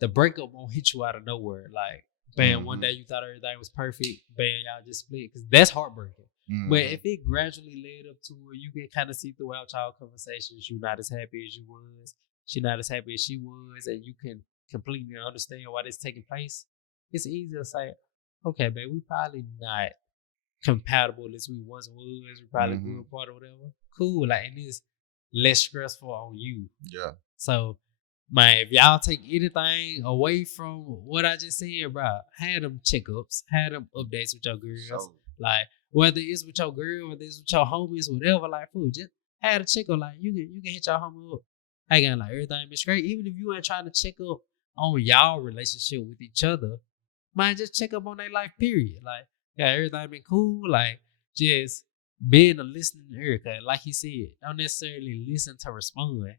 the breakup won't hit you out of nowhere. Like, bam, one day you thought everything was perfect, bam, y'all just split. Because that's heartbreaking. But if it gradually led up to where you can kind of see throughout y'all conversations, you're not as happy as you was, she not as happy as she was, and you can completely understand why this taking place, it's easy to say, okay, babe, we probably not compatible as we once was. We probably grew apart or whatever. Cool, like, and it's less stressful on you. Yeah. So Man, if y'all take anything away from what I just said, bro, had them checkups, had them updates with your girls. So, like, whether it's with your girl, whether it's with your homies, whatever, like, food, just had a checkup. Like, you can hit your homie up. Hey, again, like, everything been straight. Even if you ain't trying to check up on y'all relationship with each other, man, just check up on their life, period. Like, yeah, everything been cool. Like, just being a listening ear. Cause like he said, don't necessarily listen to respond.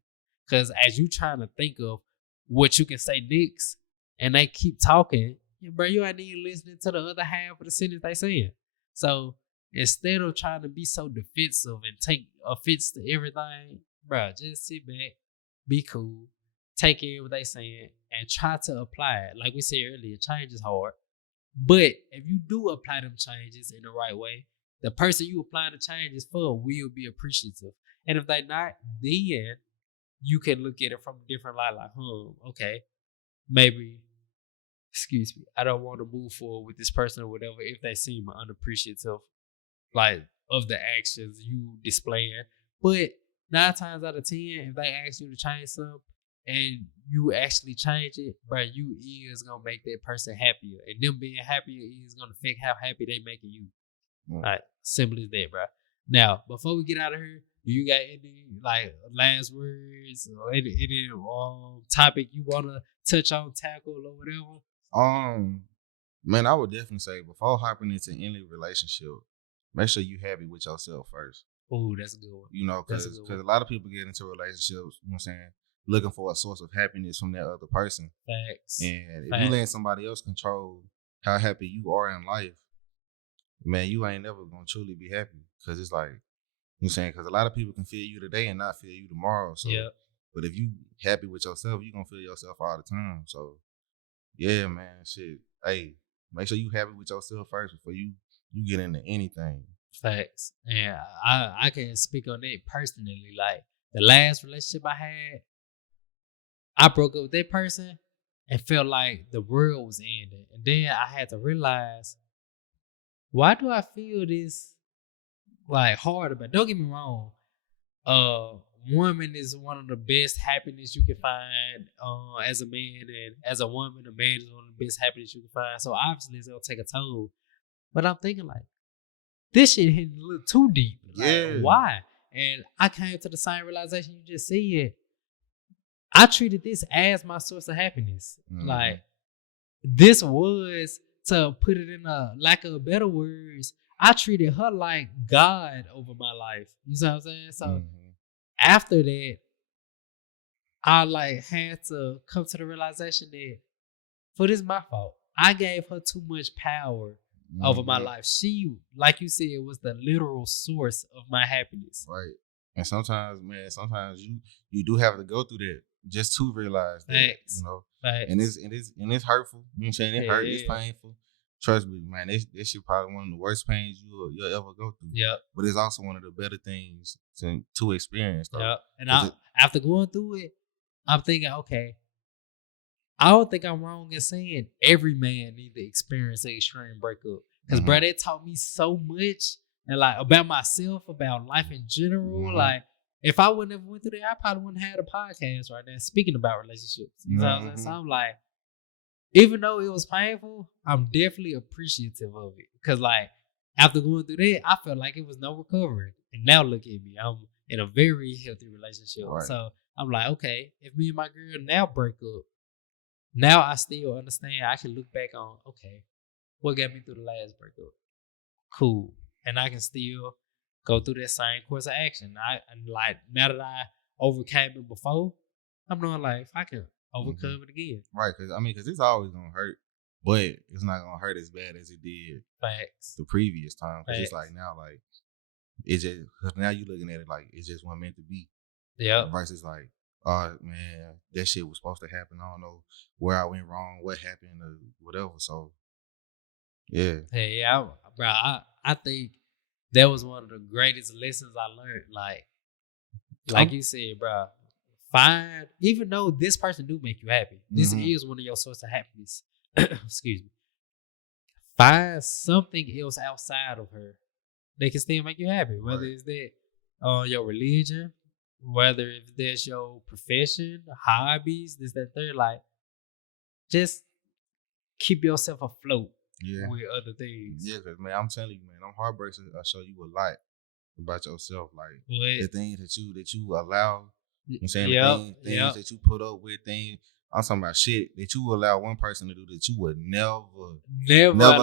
Cause as you trying to think of what you can say next, and they keep talking, bro, you ain't even listening to the other half of the sentence they saying. So instead of trying to be so defensive and take offense to everything, bro, just sit back, be cool, take in what they saying, and try to apply it. Like we said earlier, change is hard. But if you do apply them changes in the right way, the person you apply the changes for will be appreciative. And if they not, then you can look at it from a different light, like, okay, maybe, excuse me, I don't want to move forward with this person or whatever if they seem unappreciative, like, of the actions you displaying. But 9 times out of 10, if they ask you to change something and you actually change it, bro, you is gonna make that person happier, and them being happier is gonna affect how happy they making you. Like, simple as that, bro. Now, before we get out of here, do you got any like last words or any topic you wanna touch on, tackle, or whatever? Man, I would definitely say before hopping into any relationship, make sure you happy with yourself first. Oh, that's a good one. You know, because a lot of people get into relationships, you know what I'm saying, looking for a source of happiness from that other person. Facts. And if you let somebody else control how happy you are in life, man, you ain't never gonna truly be happy. Because it's like, you know what I'm saying, because a lot of people can feel you today and not feel you tomorrow. So, but if you happy with yourself, you gonna feel yourself all the time. So, yeah, man, shit. Hey, make sure you happy with yourself first before you get into anything. Facts. And I can speak on it personally. Like, the last relationship I had, I broke up with that person and felt like the world was ending. And then I had to realize, why do I feel this like hard about it? Don't get me wrong. Woman is one of the best happiness you can find as a man, and as a woman, a man is one of the best happiness you can find. So obviously it's gonna take a toll. But I'm thinking, like, this shit hitting a little too deep. Like, why? And I came to the same realization you just said. I treated this as my source of happiness. Like, this was, to put it in a lack of better words, I treated her like God over my life. You see what I'm saying? So after that, I like had to come to the realization that, for this my fault. I gave her too much power over my life. She, like you said, was the literal source of my happiness. Right. And sometimes, man, you do have to go through that just to realize that. Facts. You know. Facts. And it's hurtful. You know what I'm saying? It hurt. It's painful. Trust me, man. This shit probably one of the worst pains you'll ever go through. Yeah. But it's also one of the better things to experience. Yeah. And after going through it, I'm thinking, okay, I don't think I'm wrong in saying every man needs to experience an extreme breakup. Because, bro, that taught me so much, and like, about myself, about life in general. Like, if I wouldn't have went through that, I probably wouldn't have had a podcast right now speaking about relationships. You know what I'm saying? So I'm like, even though it was painful, I'm definitely appreciative of it. Because, like, after going through that, I felt like it was no recovery. And now look at me. I'm in a very healthy relationship. Right. So I'm like, okay, if me and my girl now break up, now I still understand. I can look back on, okay, what got me through the last breakup? Cool. And I can still go through that same course of action. Like, now that I overcame it before, I'm knowing, like, if I can overcome it again. Right, because it's always gonna hurt, but it's not gonna hurt as bad as it did. Facts. The previous time. Because it's like now, like, it's just, because now you're looking at it like it's just one meant to be. Yeah. Versus like, oh man, that shit was supposed to happen. I don't know where I went wrong, what happened, or whatever. So yeah. Hey, bro, I think that was one of the greatest lessons I learned. Like you said, bro, find, even though this person do make you happy, this is one of your sources of happiness. Excuse me. Find something else outside of her that can still make you happy. Whether it's that your religion, whether if that's your profession, hobbies, this, that, third, like just keep yourself afloat with other things. Yeah, because man, I'm telling you, man, them heartbreaks will show you a lot about yourself. Like the things that you allow. I'm saying the things that you put up with, things. I'm talking about shit that you allow one person to do that you would never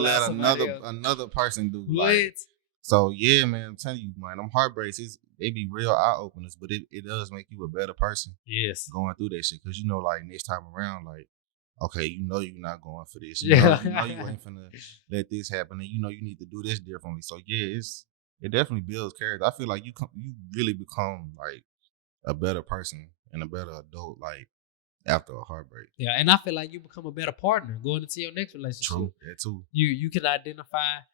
let another person do. Like, so yeah, man, I'm telling you, man, them heartbreaks they be real eye openers, but it does make you a better person. Yes, going through that shit, because you know, like next time around, like okay, you know you're not going for this. You know you ain't finna let this happen, and you know you need to do this differently. So yeah, it definitely builds character. I feel like you really become like a better person and a better adult, like after a heartbreak. Yeah, and I feel like you become a better partner going into your next relationship. True, that too. You can identify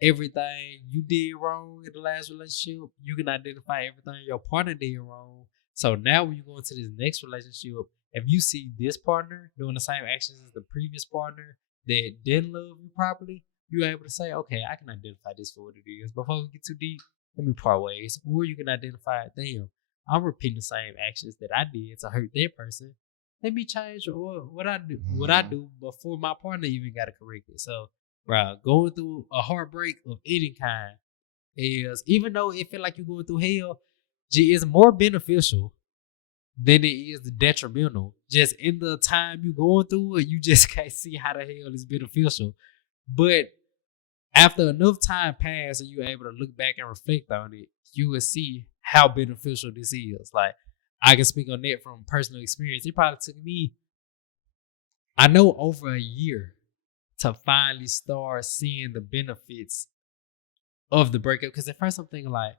everything you did wrong in the last relationship. You can identify everything your partner did wrong. So now when you go into this next relationship, if you see this partner doing the same actions as the previous partner that didn't love you properly, you're able to say, okay, I can identify this for what it is. Before we get too deep, let me part ways. Or you can identify, damn, I'm repeating the same actions that I did to hurt that person. Let me change what I do before my partner even got to correct it. So, bro, going through a heartbreak of any kind is, even though it feel like you're going through hell, is more beneficial than it is detrimental. Just in the time you going through it, you just can't see how the hell is beneficial. But after enough time passes and you're able to look back and reflect on it, you will see how beneficial this is. Like, I can speak on that from personal experience. It probably took me, I know, over a year to finally start seeing the benefits of the breakup. Because at first I'm thinking like,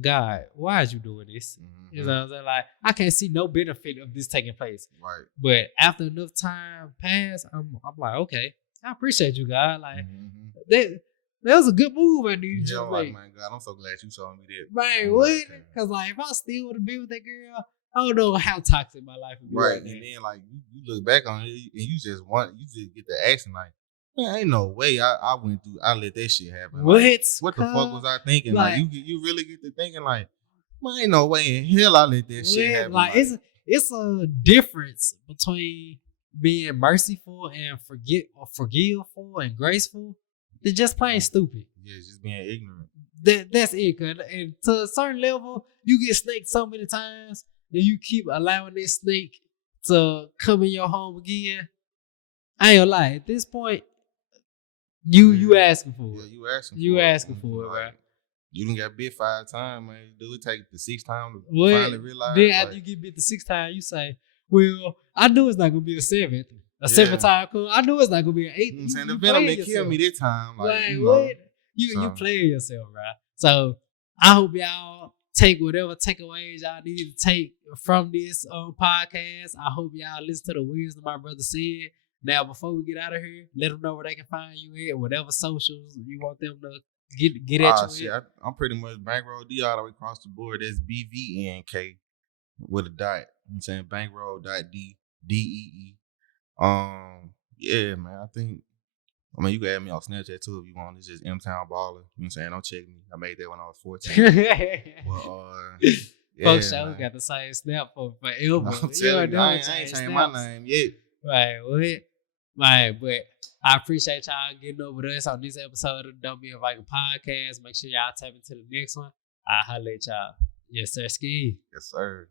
God, why is you doing this? Mm-hmm. You know what I'm saying? Like, I can't see no benefit of this taking place. Right. But after enough time passed, I'm like, okay, I appreciate you, God. Like, that was a good move I needed you to make. Man, God, I'm so glad you told me that. Man, what? Because like, if I still would have been with that girl, I don't know how toxic my life would be. Right. And then like you look back on it and you just get the action like, man, ain't no way I let that shit happen. What? Like, what the fuck was I thinking? Like you really get to thinking like, man, ain't no way in hell I let that shit happen. Like it's a difference between being merciful and forgiveful and graceful than just plain stupid. Yeah, just being ignorant. That's it, cause and to a certain level, you get snaked so many times and you keep allowing that snake to come in your home again. I ain't gonna lie, at this point, you asking for it. Yeah, you asking for it, like, right? You done got bit 5 times, man. Do it take the 6th time to finally realize? Then after you get bit the 6th time, you say, well, I knew it's not gonna be a 7th. A 7th time, cool. I knew it's not gonna be an 8th. I'm saying the venom that killed me this time. Like, you playing yourself, right? So I hope y'all take whatever takeaways y'all need to take from this podcast. I hope y'all listen to the wisdom my brother said. Now, before we get out of here, let them know where they can find you at, whatever socials you want them to get at you. I'm pretty much Bvnkroll.dee all the way across the board. That's BVNK with a dot. I'm saying Bvnkroll.dee, DEE. Yeah, man. I mean, you can add me on Snapchat too if you want. It's just M-Town Baller. You know what I'm saying? Don't check me. I made that when I was 14. But, show got the same snap for forever. I'm telling you, I ain't changed my name yet. Right, what? Right, but I appreciate y'all getting over with us on this episode of the Dontbeaviking podcast. Make sure y'all tap into the next one. I'll holler at y'all. Yes, sir, Ski. Yes, sir.